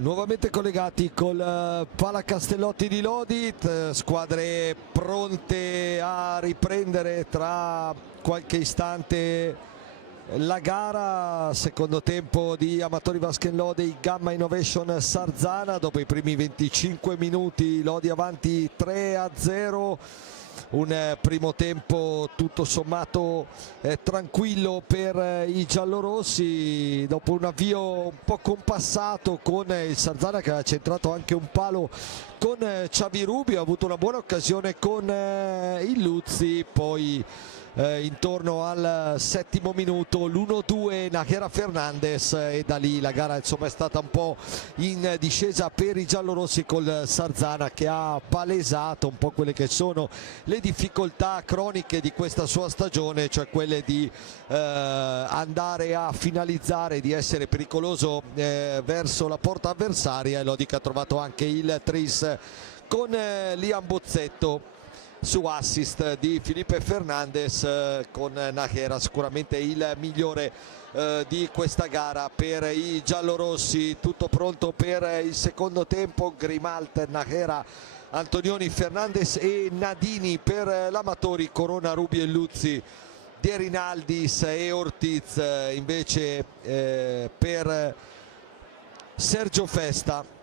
Nuovamente collegati col Palacastellotti di Lodi, squadre pronte a riprendere tra qualche istante la gara. Secondo tempo di Amatori Basket Lodi, Gamma Innovation Sarzana. Dopo i primi 25 minuti Lodi avanti 3-0. Un primo tempo tutto sommato tranquillo per i giallorossi, dopo un avvio un po' compassato con il Sarzana che aveva centrato anche un palo con Xavi Rubio, ha avuto una buona occasione con il Luzzi, poi intorno al settimo minuto l'1-2 Najera Fernandez, e da lì la gara insomma è stata un po' in discesa per i giallorossi, col Sarzana che ha palesato un po' quelle che sono le difficoltà croniche di questa sua stagione, cioè quelle di andare a finalizzare, di essere pericoloso verso la porta avversaria. E Lodi che ha trovato anche il tris con Liam Bozzetto su assist di Felipe Fernandez, con Najera sicuramente il migliore di questa gara per i giallorossi. Tutto pronto per il secondo tempo: Grimalt, Najera, Antonioni, Fernandez e Nadini per l'Amatori, Corona, Rubio e Luzzi, De Rinaldis e Ortiz invece per Sergio Festa.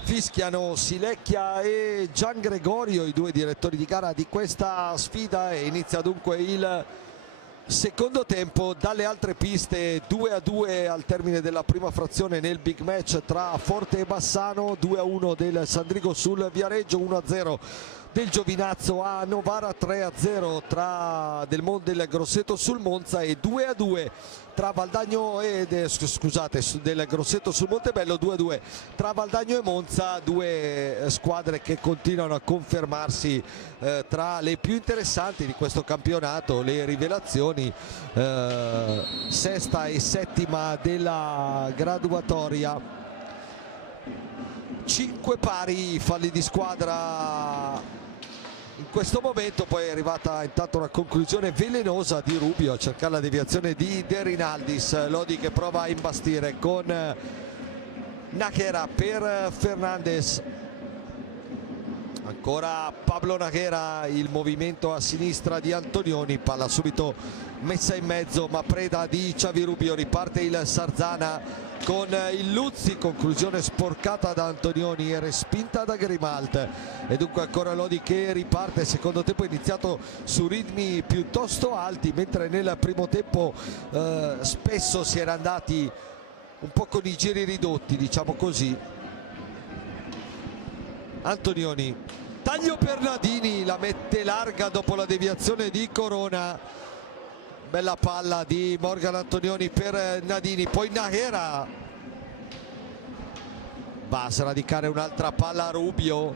Fischiano Silecchia e Gian Gregorio, i due direttori di gara di questa sfida, e inizia dunque il secondo tempo. Dalle altre piste 2-2 al termine della prima frazione nel big match tra Forte e Bassano, 2-1 del Sandrigo sul Viareggio, 1-0 del Giovinazzo a Novara, 3-0 tra del Grosseto sul Monza e 2-2 tra Valdagno del Grosseto sul Montebello, 2-2 tra Valdagno e Monza. Due squadre che continuano a confermarsi tra le più interessanti di questo campionato, le rivelazioni, sesta e settima della graduatoria. 5 pari falli di squadra in questo momento. Poi è arrivata intanto una conclusione velenosa di Rubio a cercare la deviazione di De Rinaldis. Lodi che prova a imbastire con Najera per Fernandez, ancora Pablo Najera, il movimento a sinistra di Antonioni, palla subito messa in mezzo ma preda di Xavi Rubio. Riparte il Sarzana con il Luzzi, conclusione sporcata da Antonioni e respinta da Grimalt, e dunque ancora Lodi che riparte. Il secondo tempo è iniziato su ritmi piuttosto alti, mentre nel primo tempo spesso si era andati un po' con i giri ridotti, diciamo così. Antonioni, taglio per Nadini, la mette larga dopo la deviazione di Corona. Bella palla di Morgan Antonioni per Nadini, poi Najera va a sradicare un'altra palla a Rubio.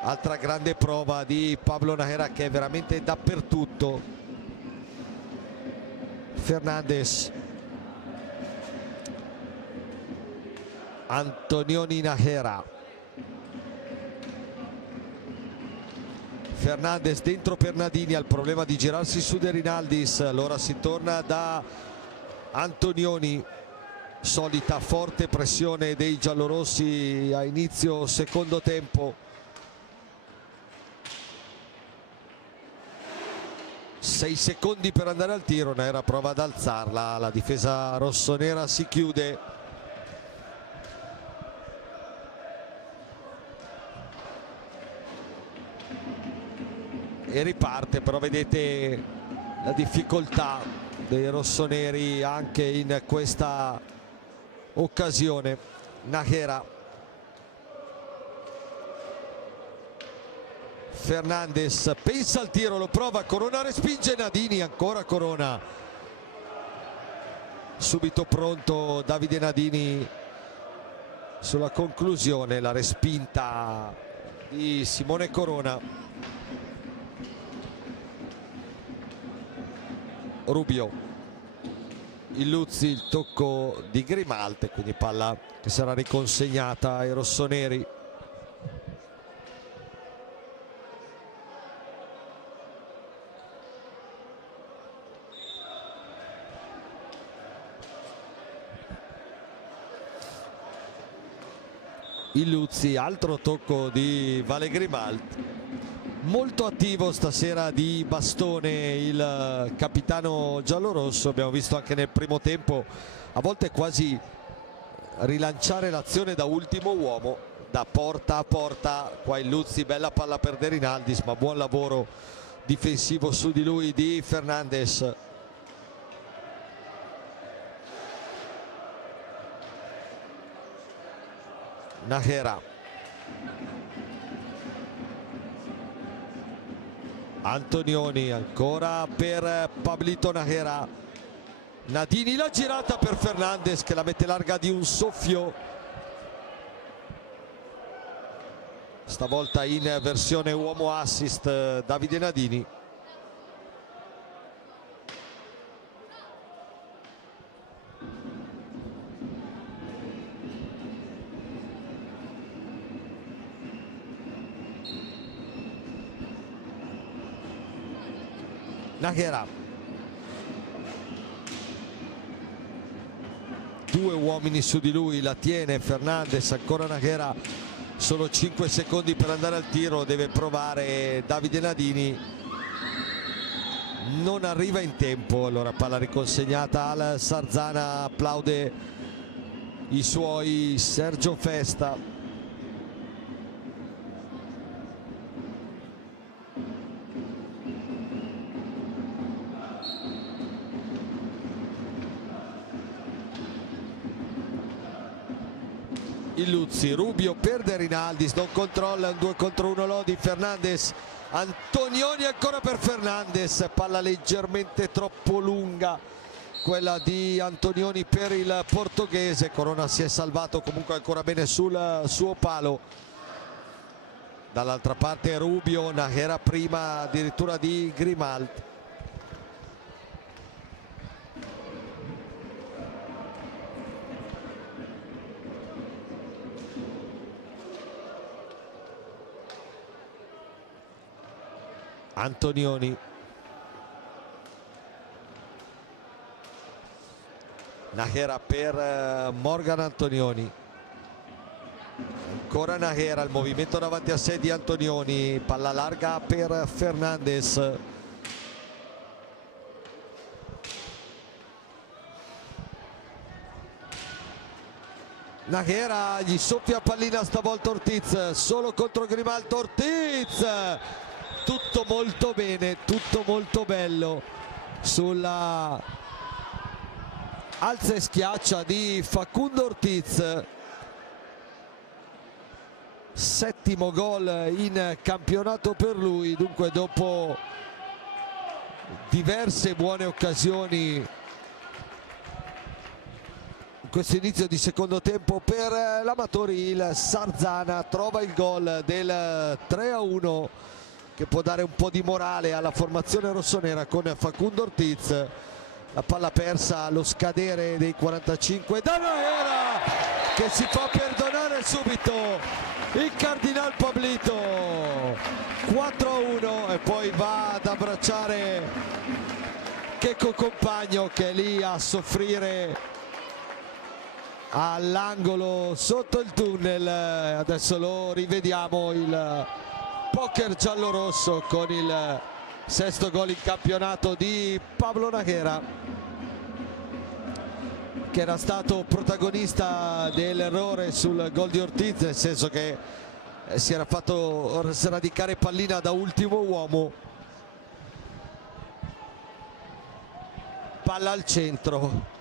Altra grande prova di Pablo Najera che è veramente dappertutto. Fernandez, Antonioni, Najera, Fernandez dentro per Nadini, ha il problema di girarsi su De Rinaldis. Allora si torna da Antonioni, solita forte pressione dei giallorossi a inizio secondo tempo. 6 secondi per andare al tiro, Najera prova ad alzarla, la difesa rossonera si chiude. E riparte, però vedete la difficoltà dei rossoneri anche in questa occasione. Najera, Fernandez pensa al tiro, lo prova, Corona respinge Nadini, ancora Corona, subito pronto Davide Nadini sulla conclusione, la respinta di Simone Corona. Rubio, il Luzzi, il tocco di Grimalt, quindi palla che sarà riconsegnata ai rossoneri. Illuzzi, altro tocco di Vale Grimalt. Molto attivo stasera di bastone il capitano giallorosso, abbiamo visto anche nel primo tempo a volte quasi rilanciare l'azione da ultimo uomo, da porta a porta. Qua Illuzzi, bella palla per De Rinaldis, ma buon lavoro difensivo su di lui di Fernandes. Nájera, Antonioni ancora per Pablito Nájera, Nadini, la girata per Fernandes che la mette larga di un soffio, stavolta in versione uomo assist Davide Nadini. Nájera, due uomini su di lui, la tiene Fernandes, ancora Nájera, solo 5 secondi per andare al tiro, deve provare Davide Nadini, non arriva in tempo, allora palla riconsegnata al Sarzana, applaude i suoi Sergio Festa. Illuzzi, Rubio per De Rinaldis, non controlla, un 2 contro 1 Lodi, Fernandes, Antonioni ancora per Fernandes, palla leggermente troppo lunga quella di Antonioni per il portoghese. Corona si è salvato comunque ancora bene sul suo palo. Dall'altra parte Rubio, Nájera prima addirittura di Grimalt. Antonioni, Nájera per Morgan Antonioni, ancora Nájera, il movimento davanti a sé di Antonioni, palla larga per Fernandes, Nájera gli soffia pallina stavolta Ortiz, solo contro Grimalt, Ortiz, tutto molto bene, tutto molto bello sulla alza e schiaccia di Facundo Ortiz, settimo gol in campionato per lui. Dunque dopo diverse buone occasioni in questo inizio di secondo tempo per l'Amatori, il Sarzana trova il gol del 3-1 che può dare un po' di morale alla formazione rossonera con Facundo Ortiz. La palla persa allo scadere dei 45 da Nájera, che si fa perdonare subito il Cardinal Pablito, 4-1, e poi va ad abbracciare Checco Compagno che è lì a soffrire all'angolo sotto il tunnel. Adesso lo rivediamo, il poker giallorosso con il sesto gol in campionato di Pablo Nájera, che era stato protagonista dell'errore sul gol di Ortiz, nel senso che si era fatto sradicare pallina da ultimo uomo. Palla al centro,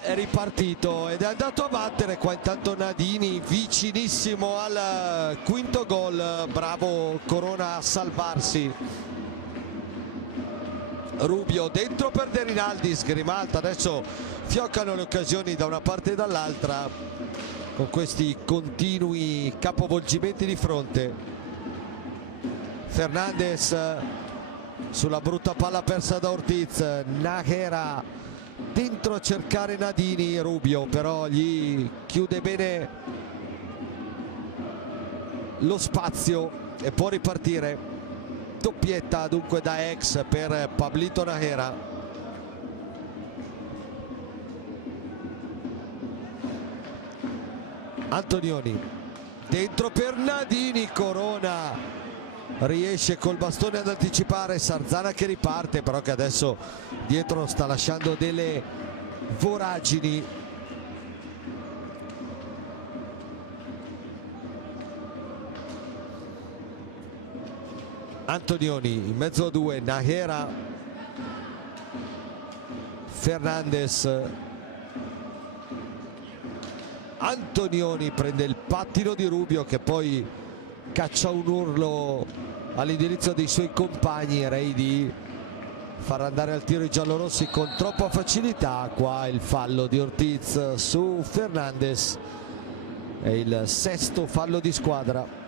è ripartito ed è andato a battere qua intanto Nadini, vicinissimo al quinto gol. Bravo Corona a salvarsi. Rubio dentro per De Rinaldis, Grimalt, adesso fioccano le occasioni da una parte e dall'altra con questi continui capovolgimenti di fronte. Fernandes sulla brutta palla persa da Ortiz, Nájera dentro a cercare Nadini, Rubio però gli chiude bene lo spazio e può ripartire. Doppietta dunque da ex per Pablito Nájera. Antonioni dentro per Nadini, Corona riesce col bastone ad anticipare, Sarzana che riparte però che adesso dietro sta lasciando delle voragini. Antonioni in mezzo a due, Nahera, Fernandez. Antonioni prende il pattino di Rubio che poi caccia un urlo all'indirizzo dei suoi compagni, direi di far andare al tiro i giallorossi con troppa facilità. Qua il fallo di Ortiz su Fernandez, è il sesto fallo di squadra.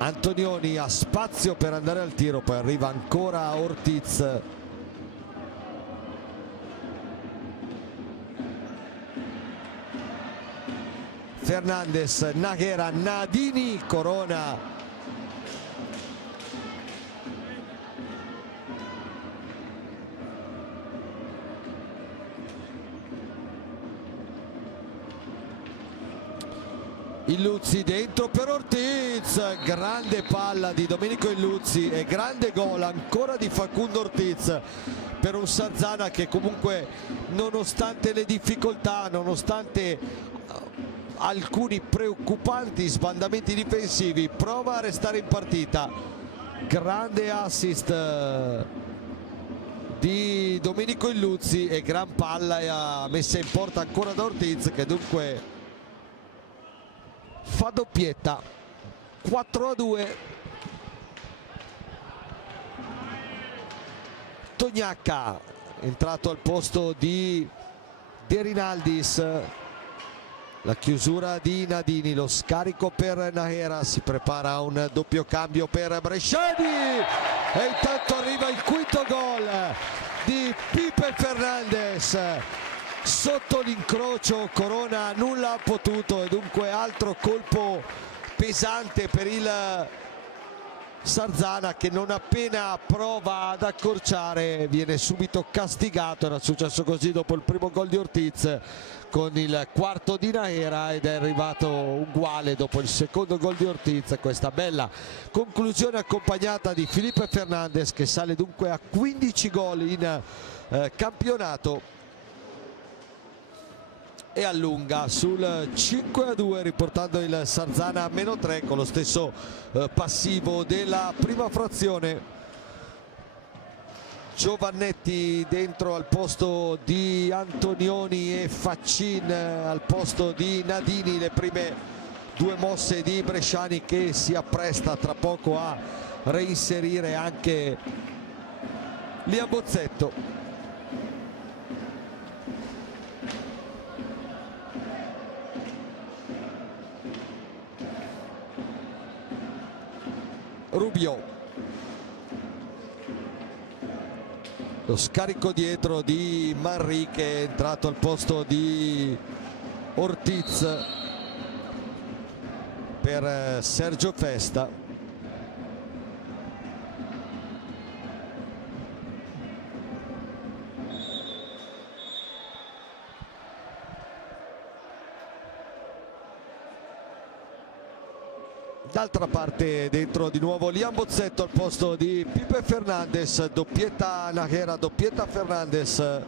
Antonioni ha spazio per andare al tiro, poi arriva ancora Ortiz. Fernandez, Nahera, Nadini, Corona. Illuzzi dentro per Ortiz, grande palla di Domenico Illuzzi e grande gol ancora di Facundo Ortiz per un Sarzana che comunque, nonostante le difficoltà, nonostante alcuni preoccupanti sbandamenti difensivi, prova a restare in partita. Grande assist di Domenico Illuzzi e gran palla messa in porta ancora da Ortiz, che dunque fa doppietta. 4-2. Tognacca entrato al posto di De Rinaldis. La chiusura di Nadini, lo scarico per Nahera, si prepara un doppio cambio per Bresciani e intanto arriva il quinto gol di Pipe Fernandez. Sotto l'incrocio Corona nulla ha potuto e dunque altro colpo pesante per il Sarzana, che non appena prova ad accorciare viene subito castigato. Era successo così dopo il primo gol di Ortiz con il quarto di Nahera ed è arrivato uguale dopo il secondo gol di Ortiz. Questa bella conclusione accompagnata di Felipe Fernandez, che sale dunque a 15 gol in campionato e allunga sul 5-2, riportando il Sarzana a -3 con lo stesso passivo della prima frazione. Giovannetti dentro al posto di Antonioni e Faccin al posto di Nadini, le prime due mosse di Bresciani, che si appresta tra poco a reinserire anche Liam Bozzetto. Rubio, lo scarico dietro di Manri che è entrato al posto di Ortiz per Sergio Festa. D'altra parte dentro di nuovo Liam Bozzetto al posto di Pipe Fernandez, doppietta Nahera, doppietta Fernandez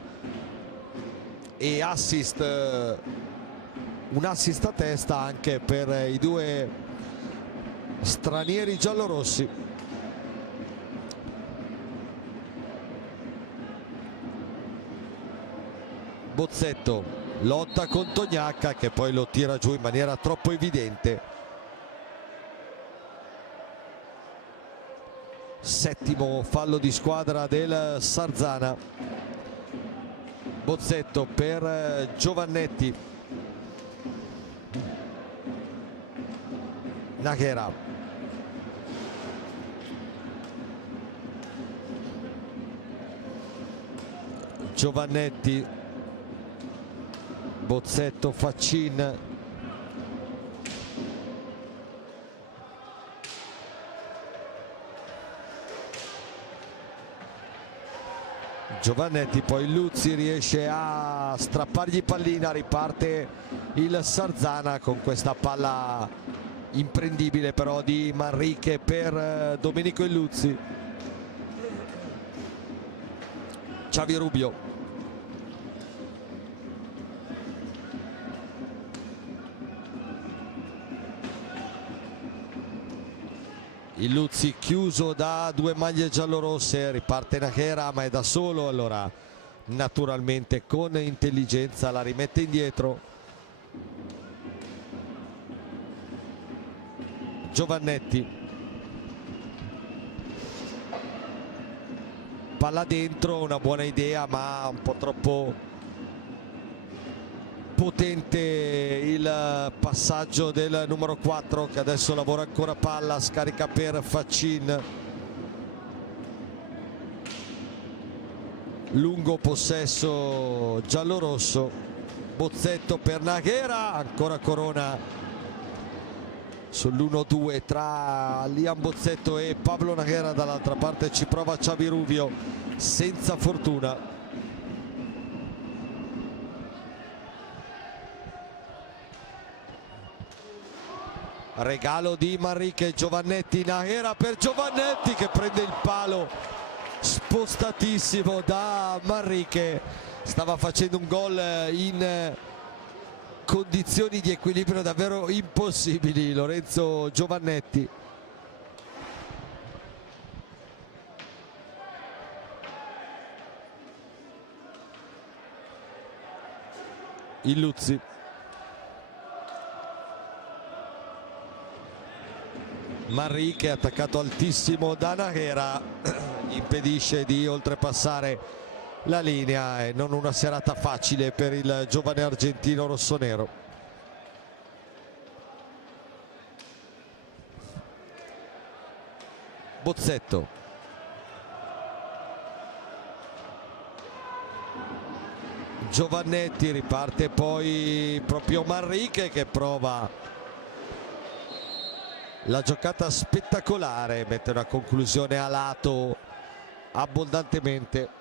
e assist, un assist a testa anche per i due stranieri giallorossi. Bozzetto lotta con Tognacca che poi lo tira giù in maniera troppo evidente. Settimo fallo di squadra del Sarzana. Bozzetto per Giovannetti. Nahera. Giovannetti. Bozzetto, Faccin. Giovannetti, poi Luzzi riesce a strappargli pallina, riparte il Sarzana con questa palla imprendibile però di Manrique per Domenico Illuzzi. Xavi Rubio, Illuzzi chiuso da due maglie giallorosse, riparte Najera ma è da solo, allora naturalmente con intelligenza la rimette indietro. Giovannetti, palla dentro, una buona idea ma un po' troppo potente il passaggio del numero 4 che adesso lavora ancora palla, scarica per Faccin. Lungo possesso giallorosso, Bozzetto per Najera, ancora Corona sull'1-2 tra Liam Bozzetto e Pablo Najera, dall'altra parte ci prova Xavi Rubio senza fortuna. Regalo di Manrique, Giovannetti, Najera per Giovannetti che prende il palo spostatissimo da Manrique. Stava facendo un gol in condizioni di equilibrio davvero impossibili Lorenzo Giovannetti. Illuzzi, Manrique attaccato altissimo da Najera, impedisce di oltrepassare la linea e non una serata facile per il giovane argentino rossonero. Bozzetto, Giovannetti, riparte poi proprio Manrique che prova la giocata spettacolare, mette una conclusione a lato abbondantemente.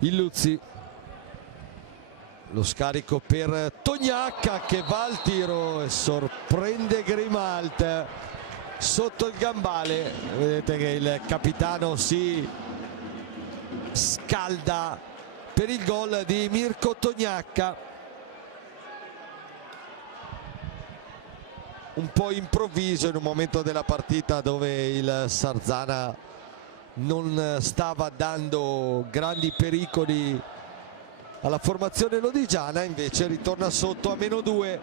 Illuzzi, lo scarico per Tognacca che va al tiro e sorprende Grimalt sotto il gambale. Vedete che il capitano si scalda per il gol di Mirko Tognacca, un po' improvviso in un momento della partita dove il Sarzana non stava dando grandi pericoli alla formazione lodigiana, invece ritorna sotto a -2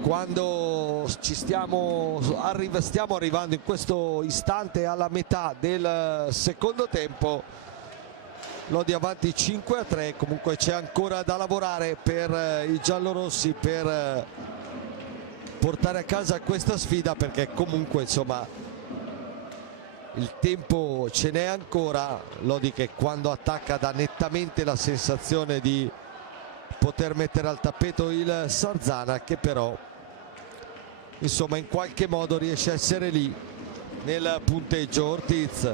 quando stiamo arrivando in questo istante alla metà del secondo tempo. Lodi avanti 5-3, comunque c'è ancora da lavorare per i giallorossi per portare a casa questa sfida, perché comunque insomma il tempo ce n'è ancora. Lodi che quando attacca dà nettamente la sensazione di poter mettere al tappeto il Sarzana, che però insomma in qualche modo riesce a essere lì nel punteggio. Ortiz,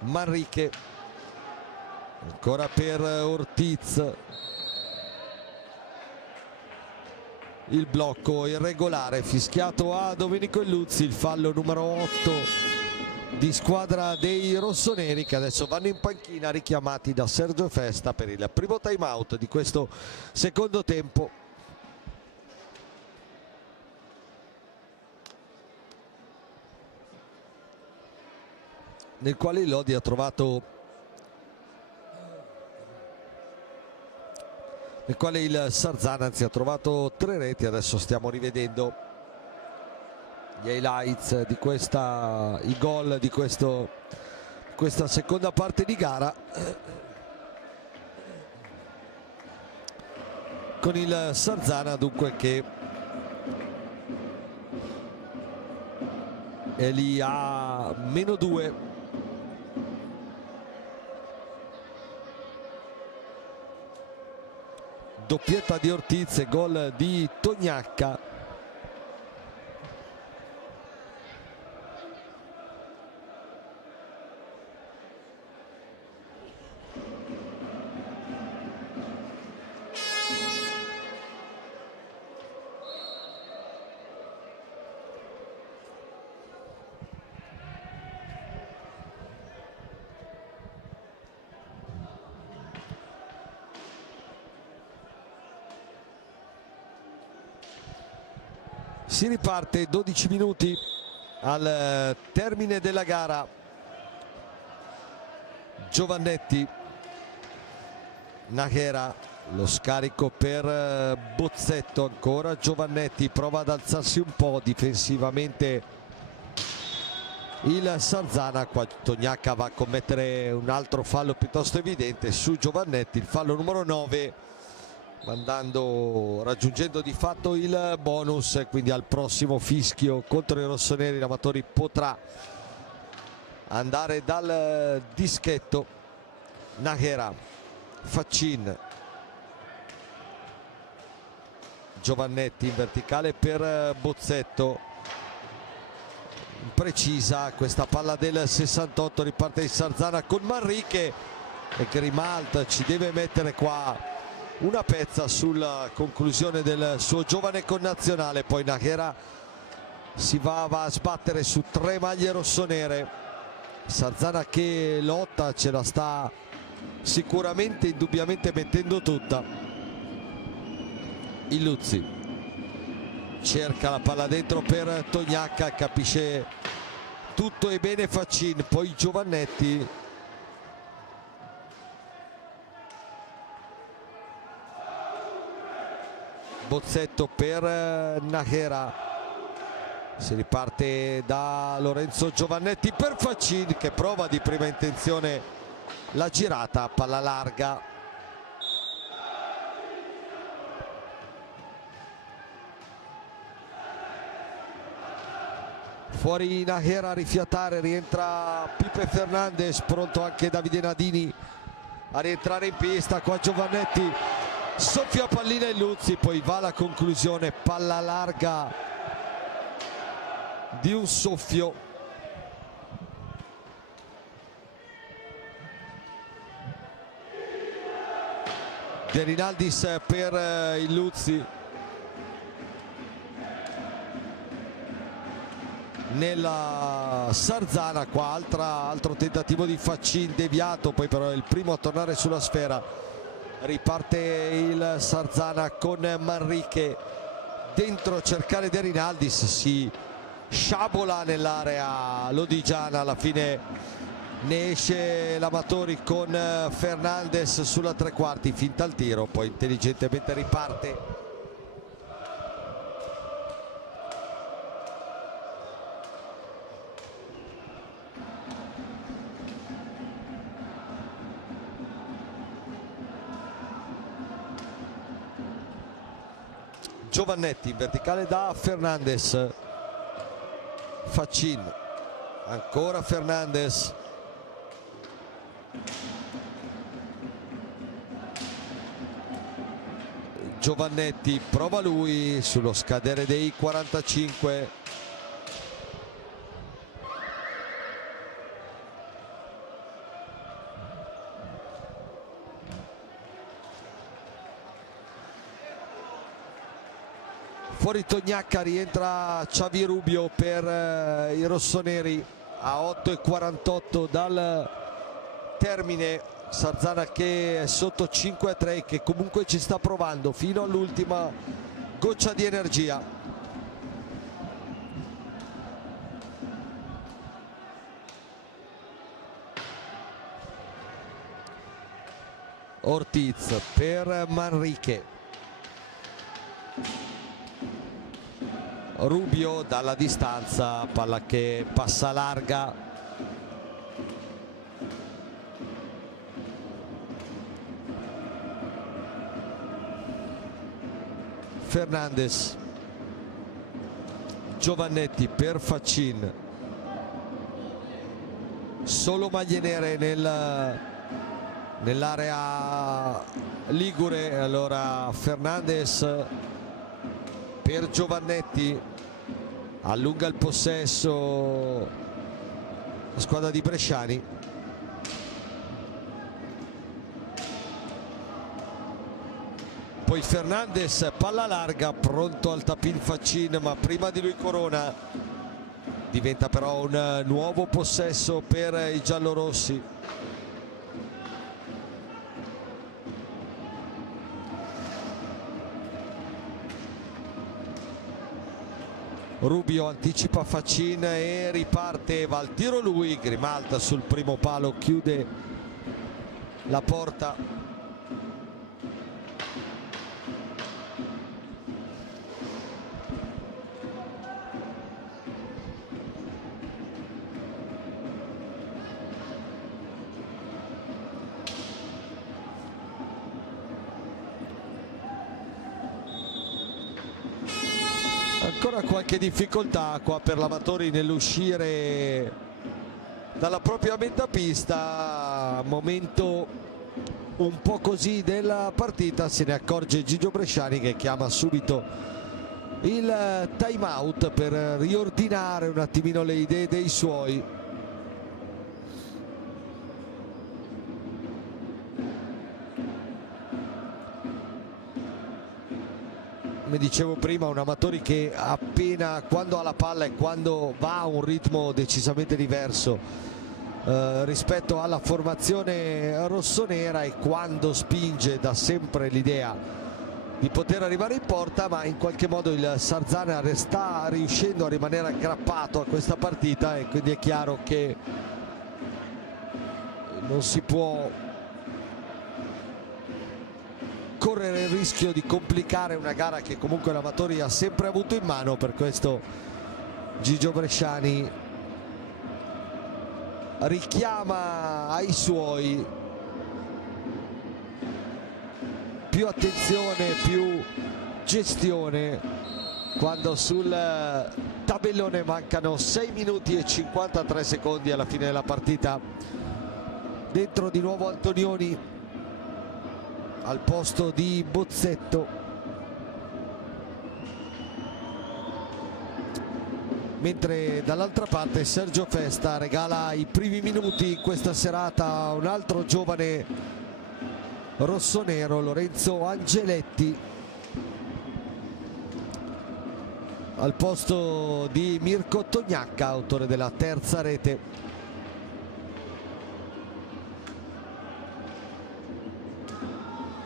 Manrique, ancora per Ortiz, il blocco irregolare fischiato a Domenico Illuzzi, il fallo numero 8 di squadra dei rossoneri, che adesso vanno in panchina richiamati da Sergio Festa per il primo time out di questo secondo tempo. Nel quale il Lodi ha trovato nel quale il Sarzana anzi ha trovato 3 reti. Adesso stiamo rivedendo gli highlights di i gol di questa seconda parte di gara, con il Sarzana dunque che è lì a -2. Doppietta di Ortiz e gol di Tognacca. Si riparte 12 minuti al termine della gara. Giovannetti, Nájera, lo scarico per Bozzetto, ancora Giovannetti, prova ad alzarsi un po' difensivamente il Sarzana. Qua Tognacca va a commettere un altro fallo piuttosto evidente su Giovannetti, il fallo numero 9, raggiungendo di fatto il bonus, quindi al prossimo fischio contro i rossoneri l'Amatori potrà andare dal dischetto. Nájera, Faccin, Giovannetti in verticale per Bozzetto, precisa questa palla del 68, riparte il Sarzana con Manrique e Grimalt ci deve mettere qua una pezza sulla conclusione del suo giovane connazionale. Poi Nájera va a sbattere su 3 maglie rossonere. Sarzana che lotta, ce la sta sicuramente, indubbiamente mettendo tutta. Illuzzi cerca la palla dentro per Tognacca, capisce tutto e bene Faccin, poi Giovannetti. Bozzetto per Nájera, si riparte da Lorenzo Giovannetti per Faccin che prova di prima intenzione la girata, palla larga. Fuori Nájera a rifiatare, rientra Pipe Fernandez, pronto anche Davide Nadini a rientrare in pista. Qua Giovannetti soffia pallina Illuzzi, poi va alla conclusione, palla larga di un soffio. De Rinaldis per Illuzzi. Nella Sarzana qua altro tentativo di Faccin deviato, poi però è il primo a tornare sulla sfera. Riparte il Sarzana con Manrique dentro a cercare De Rinaldis, si sciabola nell'area lodigiana, alla fine ne esce l'Amatori con Fernandez sulla tre quarti, finta il tiro, poi intelligentemente riparte. Giovannetti in verticale da Fernandez, Faccin, ancora Fernandez, Giovannetti prova lui sullo scadere dei 45. Fuori Tognacca, rientra Xavi Rubio per i rossoneri a 8:48 dal termine. Sarzana che è sotto 5-3, che comunque ci sta provando fino all'ultima goccia di energia. Ortiz per Manrique. Rubio dalla distanza, palla che passa larga. Fernandez, Giovannetti per Faccin, solo maglie nere nell'area ligure. Allora Fernandes per Giovannetti, allunga il possesso la squadra di Bresciani. Poi Fernandes, palla larga, pronto al tapin Faccin, ma prima di lui Corona. Diventa però un nuovo possesso per i giallorossi. Rubio anticipa Faccin e riparte, va al tiro lui. Grimalta sul primo palo chiude la porta. Ancora qualche difficoltà qua per l'Amatori nell'uscire dalla propria metà pista. Momento un po' così della partita, se ne accorge Gigio Bresciani che chiama subito il time out per riordinare un attimino le idee dei suoi. Come dicevo prima, un Amatori che appena quando ha la palla e quando va a un ritmo decisamente diverso rispetto alla formazione rossonera, e quando spinge dà sempre l'idea di poter arrivare in porta, ma in qualche modo il Sarzana sta riuscendo a rimanere aggrappato a questa partita, e quindi è chiaro che non si può correre il rischio di complicare una gara che comunque l'Amatori ha sempre avuto in mano. Per questo Gigio Bresciani richiama ai suoi più attenzione, più gestione, quando sul tabellone mancano 6 minuti e 53 secondi alla fine della partita. Dentro di nuovo Antonioni al posto di Bozzetto, mentre dall'altra parte Sergio Festa regala i primi minuti in questa serata a un altro giovane rossonero, Lorenzo Angeletti, al posto di Mirko Tognacca, autore della terza rete.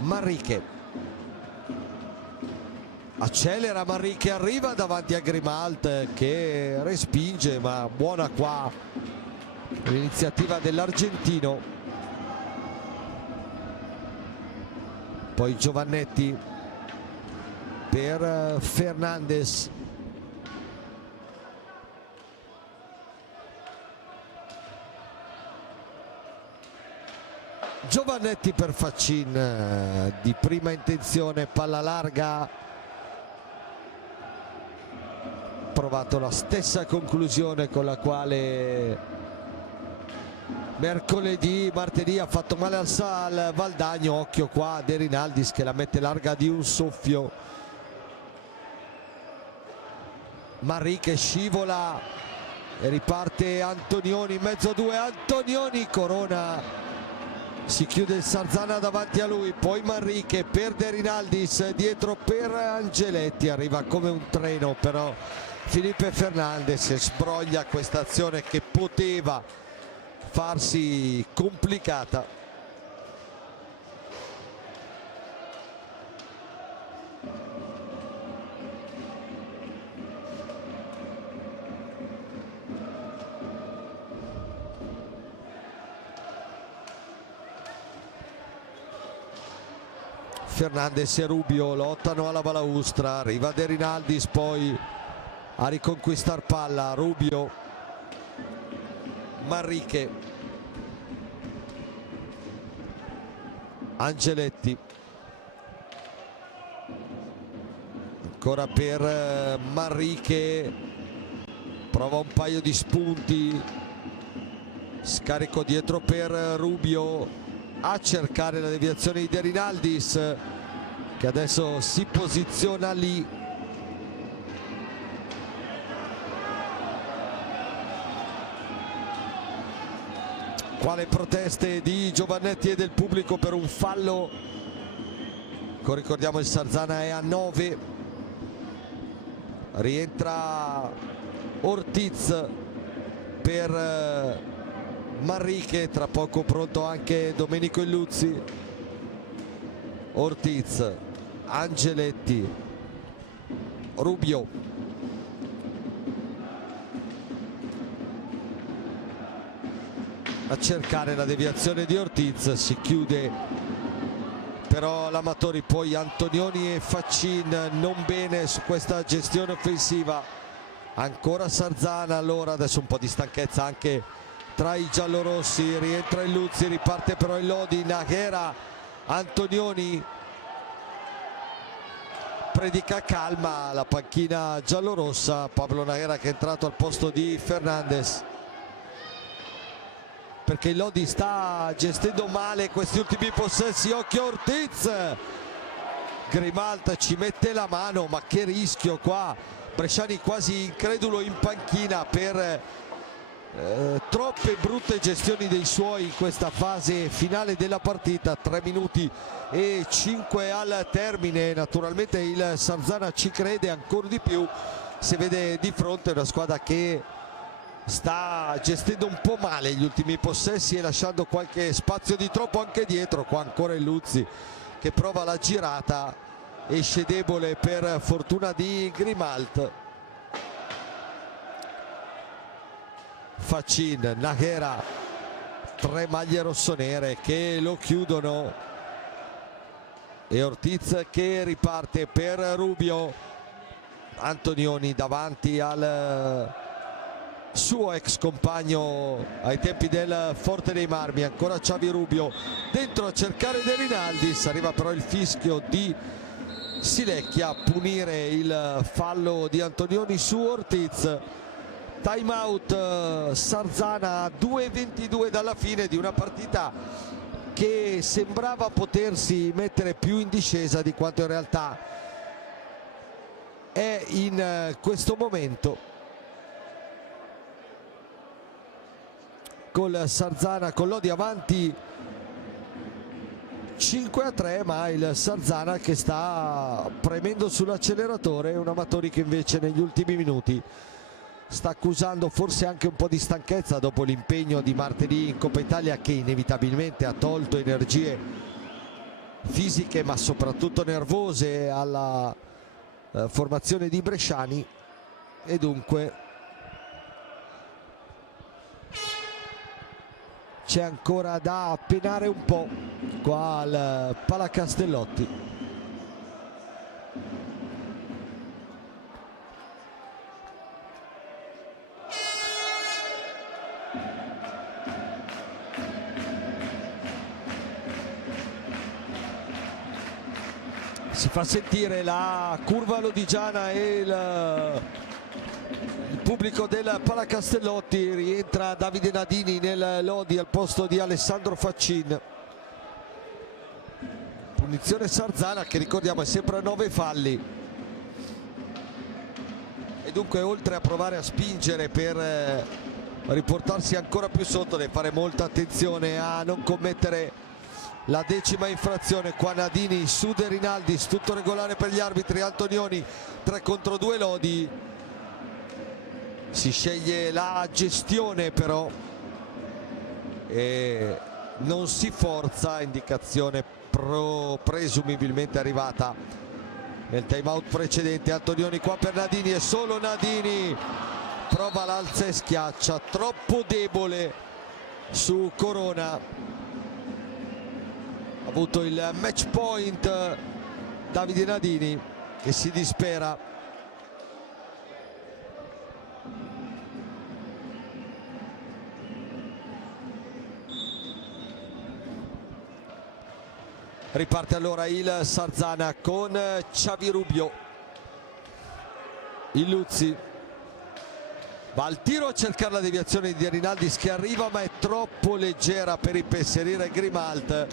Manrique accelera, Manrique arriva davanti a Grimalt che respinge, ma buona qua l'iniziativa dell'argentino. Poi Giovannetti per Fernandes, Giovannetti per Faccin, di prima intenzione, palla larga, provato la stessa conclusione con la quale martedì ha fatto male al Valdagno. Occhio qua a De Rinaldis che la mette larga di un soffio. Manrique scivola e riparte Antonioni in mezzo a due. Antonioni, Corona, si chiude il Sarzana davanti a lui, poi Manrique per De Rinaldis, dietro per Angeletti, arriva come un treno però Felipe Fernandes e sbroglia questa azione che poteva farsi complicata. Fernandes e Rubio lottano alla balaustra, arriva De Rinaldis poi a riconquistar palla. Rubio, Manrique, Angeletti, ancora per Manrique, prova un paio di spunti, Scarico dietro per Rubio a cercare la deviazione di De Rinaldis, che adesso si posiziona lì. Quale proteste di Giovannetti e del pubblico per un fallo. Ricordiamo il Sarzana è a 9. Rientra Ortiz per Manrique, tra poco pronto anche Domenico Illuzzi. Ortiz, Angeletti, Rubio, a cercare la deviazione di Ortiz, si chiude però l'Amatori. Poi Antonioni e Faccin non bene su questa gestione offensiva. Ancora Sarzana, allora adesso un po' di stanchezza anche tra i giallorossi. Rientra Illuzzi, riparte però il Lodi. Nájera, Antonioni, predica calma la panchina giallorossa. Pablo Nájera che è entrato al posto di Fernandez, perché il Lodi sta gestendo male questi ultimi possessi. Occhio Ortiz, Grimalt ci mette la mano, ma che rischio qua. Bresciani quasi incredulo in panchina per troppe brutte gestioni dei suoi in questa fase finale della partita. 3 minuti e 5 al termine. Naturalmente il Sarzana ci crede ancora di più, si vede di fronte una squadra che sta gestendo un po' male gli ultimi possessi e lasciando qualche spazio di troppo anche dietro. Qua ancora Illuzzi che prova la girata, esce debole per fortuna di Grimalt. Faccin, Nájera, 3 maglie rossonere che lo chiudono, e Ortiz che riparte per Rubio. Antonioni davanti al suo ex compagno ai tempi del Forte dei Marmi. Ancora Xavi Rubio dentro a cercare De Rinaldis, arriva però il fischio di Silecchia a punire il fallo di Antonioni su Ortiz. Time out Sarzana a 2:22 dalla fine di una partita che sembrava potersi mettere più in discesa di quanto in realtà è in questo momento, col Sarzana con Lodi avanti 5-3, ma il Sarzana che sta premendo sull'acceleratore. Un Amatori che invece negli ultimi minuti sta accusando forse anche un po' di stanchezza dopo l'impegno di martedì in Coppa Italia, che inevitabilmente ha tolto energie fisiche ma soprattutto nervose alla formazione di Bresciani, e dunque c'è ancora da penare un po' qua al Palacastellotti. Si fa sentire la curva lodigiana e il pubblico del Palacastellotti. Rientra Davide Nadini nel Lodi al posto di Alessandro Faccin. Punizione Sarzana che, ricordiamo, è sempre a 9 falli, e dunque oltre a provare a spingere per riportarsi ancora più sotto deve fare molta attenzione a non commettere la 10ª infrazione. Qua Nadini su De Rinaldis, tutto regolare per gli arbitri. Antonioni 3 contro 2 Lodi, si sceglie la gestione però e non si forza, indicazione presumibilmente arrivata nel time out precedente. Antonioni qua per Nadini, e solo Nadini prova l'alza e schiaccia, troppo debole su Corona. Ha avuto il match point Davide Nadini che si dispera. Riparte allora il Sarzana con Xavi Rubio, Illuzzi, Va al tiro a cercare la deviazione di Rinaldis, che arriva ma è troppo leggera per impensierire Grimalt.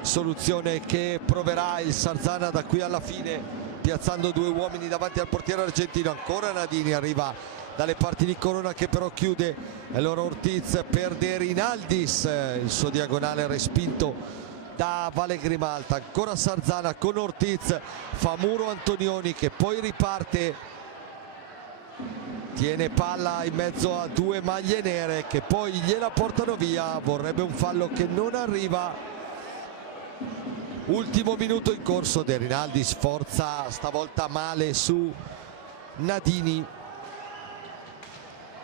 Soluzione che proverà il Sarzana da qui alla fine, piazzando due uomini davanti al portiere argentino. Ancora Nadini arriva dalle parti di Corona, che però chiude, e allora Ortiz per De Rinaldis, il suo diagonale respinto da Vale Grimalt. Ancora Sarzana con Ortiz, fa muro Antonioni che poi riparte, tiene palla in mezzo a due maglie nere che poi gliela portano via. Vorrebbe un fallo che non arriva. Ultimo minuto in corso, De Rinaldi sforza stavolta male su Nadini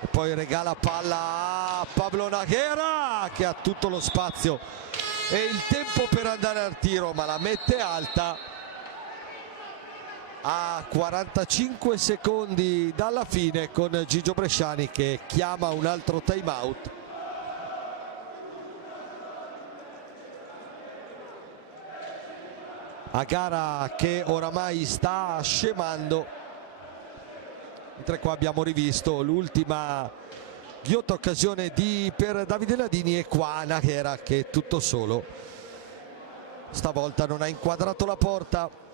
e poi regala palla a Pablo Nájera, che ha tutto lo spazio e il tempo per andare al tiro, ma la mette alta a 45 secondi dalla fine, con Gigio Bresciani che chiama un altro time out. A gara che oramai sta scemando, mentre qua abbiamo rivisto l'ultima ghiotta occasione per Davide Nadini, e qua Nájera che è tutto solo, stavolta non ha inquadrato la porta.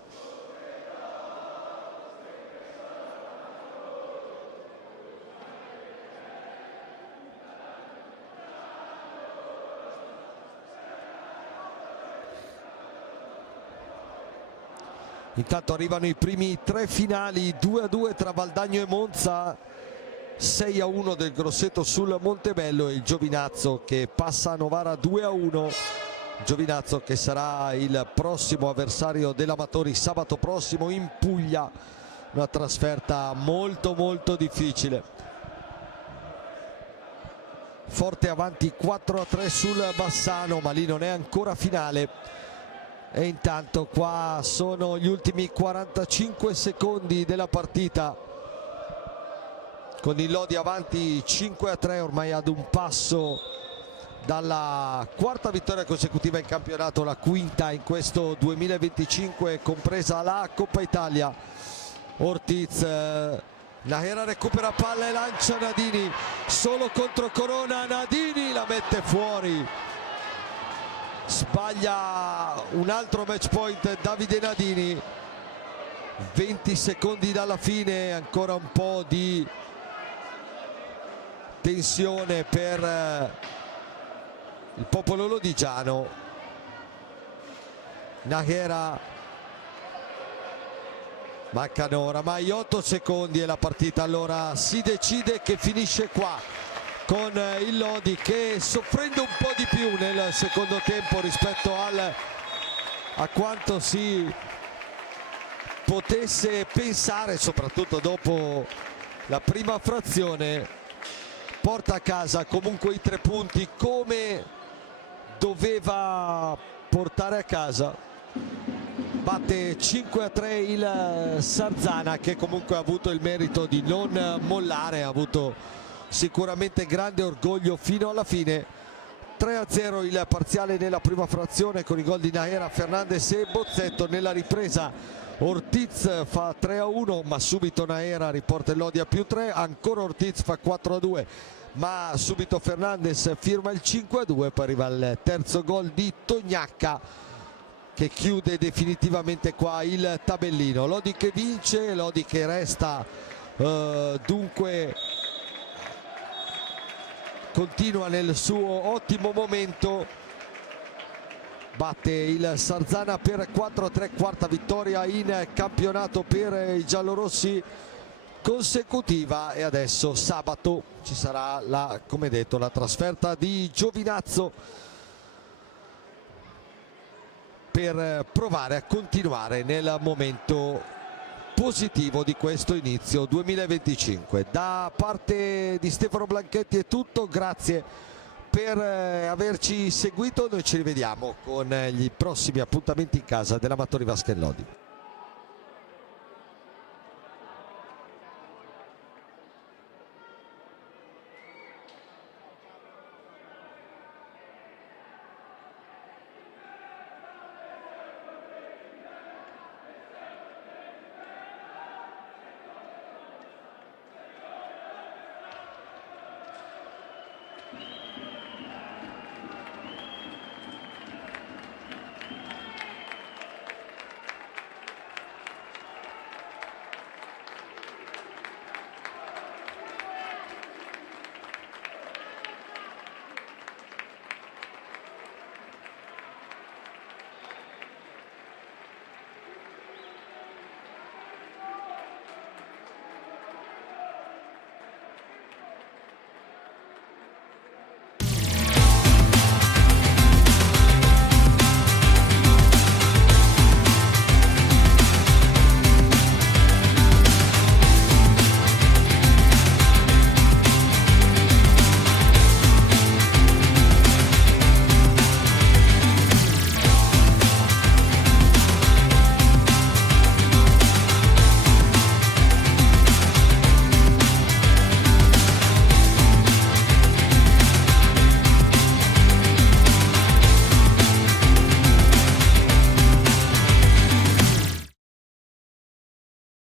Intanto arrivano i primi tre finali, 2-2 tra Valdagno e Monza, 6-1 del Grosseto sul Montebello, e il Giovinazzo che passa a Novara 2-1. Giovinazzo che sarà il prossimo avversario dell'Amatori sabato prossimo in Puglia, una trasferta molto difficile. Forte avanti 4-3 sul Bassano, ma lì non è ancora finale. E intanto qua sono gli ultimi 45 secondi della partita, con il Lodi avanti 5-3, ormai ad un passo dalla quarta vittoria consecutiva in campionato, la quinta in questo 2025, compresa la Coppa Italia. Ortiz, Nájera recupera palla e lancia Nadini, solo contro Corona, Nadini la mette fuori. Sbaglia un altro match point Davide Nadini. 20 secondi dalla fine, ancora un po' di tensione per il popolo lodigiano. Nájera, mancano oramai 8 secondi e la partita allora si decide che finisce qua, con il Lodi che, soffrendo un po' di più nel secondo tempo rispetto a quanto si potesse pensare, soprattutto dopo la prima frazione, porta a casa comunque i 3 punti come doveva portare a casa. Batte 5-3 il Sarzana, che comunque ha avuto il merito di non mollare, ha avuto sicuramente grande orgoglio fino alla fine. 3-0 il parziale nella prima frazione, con i gol di Nájera, Fernandez e Bozzetto. Nella ripresa Ortiz fa 3-1, ma subito Nájera riporta il Lodi a +3, ancora Ortiz fa 4-2, ma subito Fernandez firma il 5-2. Poi arriva il terzo gol di Tognacca che chiude definitivamente qua il tabellino. Lodi che vince, Lodi che resta dunque, continua nel suo ottimo momento, batte il Sarzana per 4-3, quarta vittoria in campionato per i giallorossi consecutiva. E adesso sabato ci sarà come detto, la trasferta di Giovinazzo per provare a continuare nel momento positivo di questo inizio 2025. Da parte di Stefano Blanchetti è tutto, grazie per averci seguito, noi ci rivediamo con gli prossimi appuntamenti in casa dell'Amatori Basket Lodi.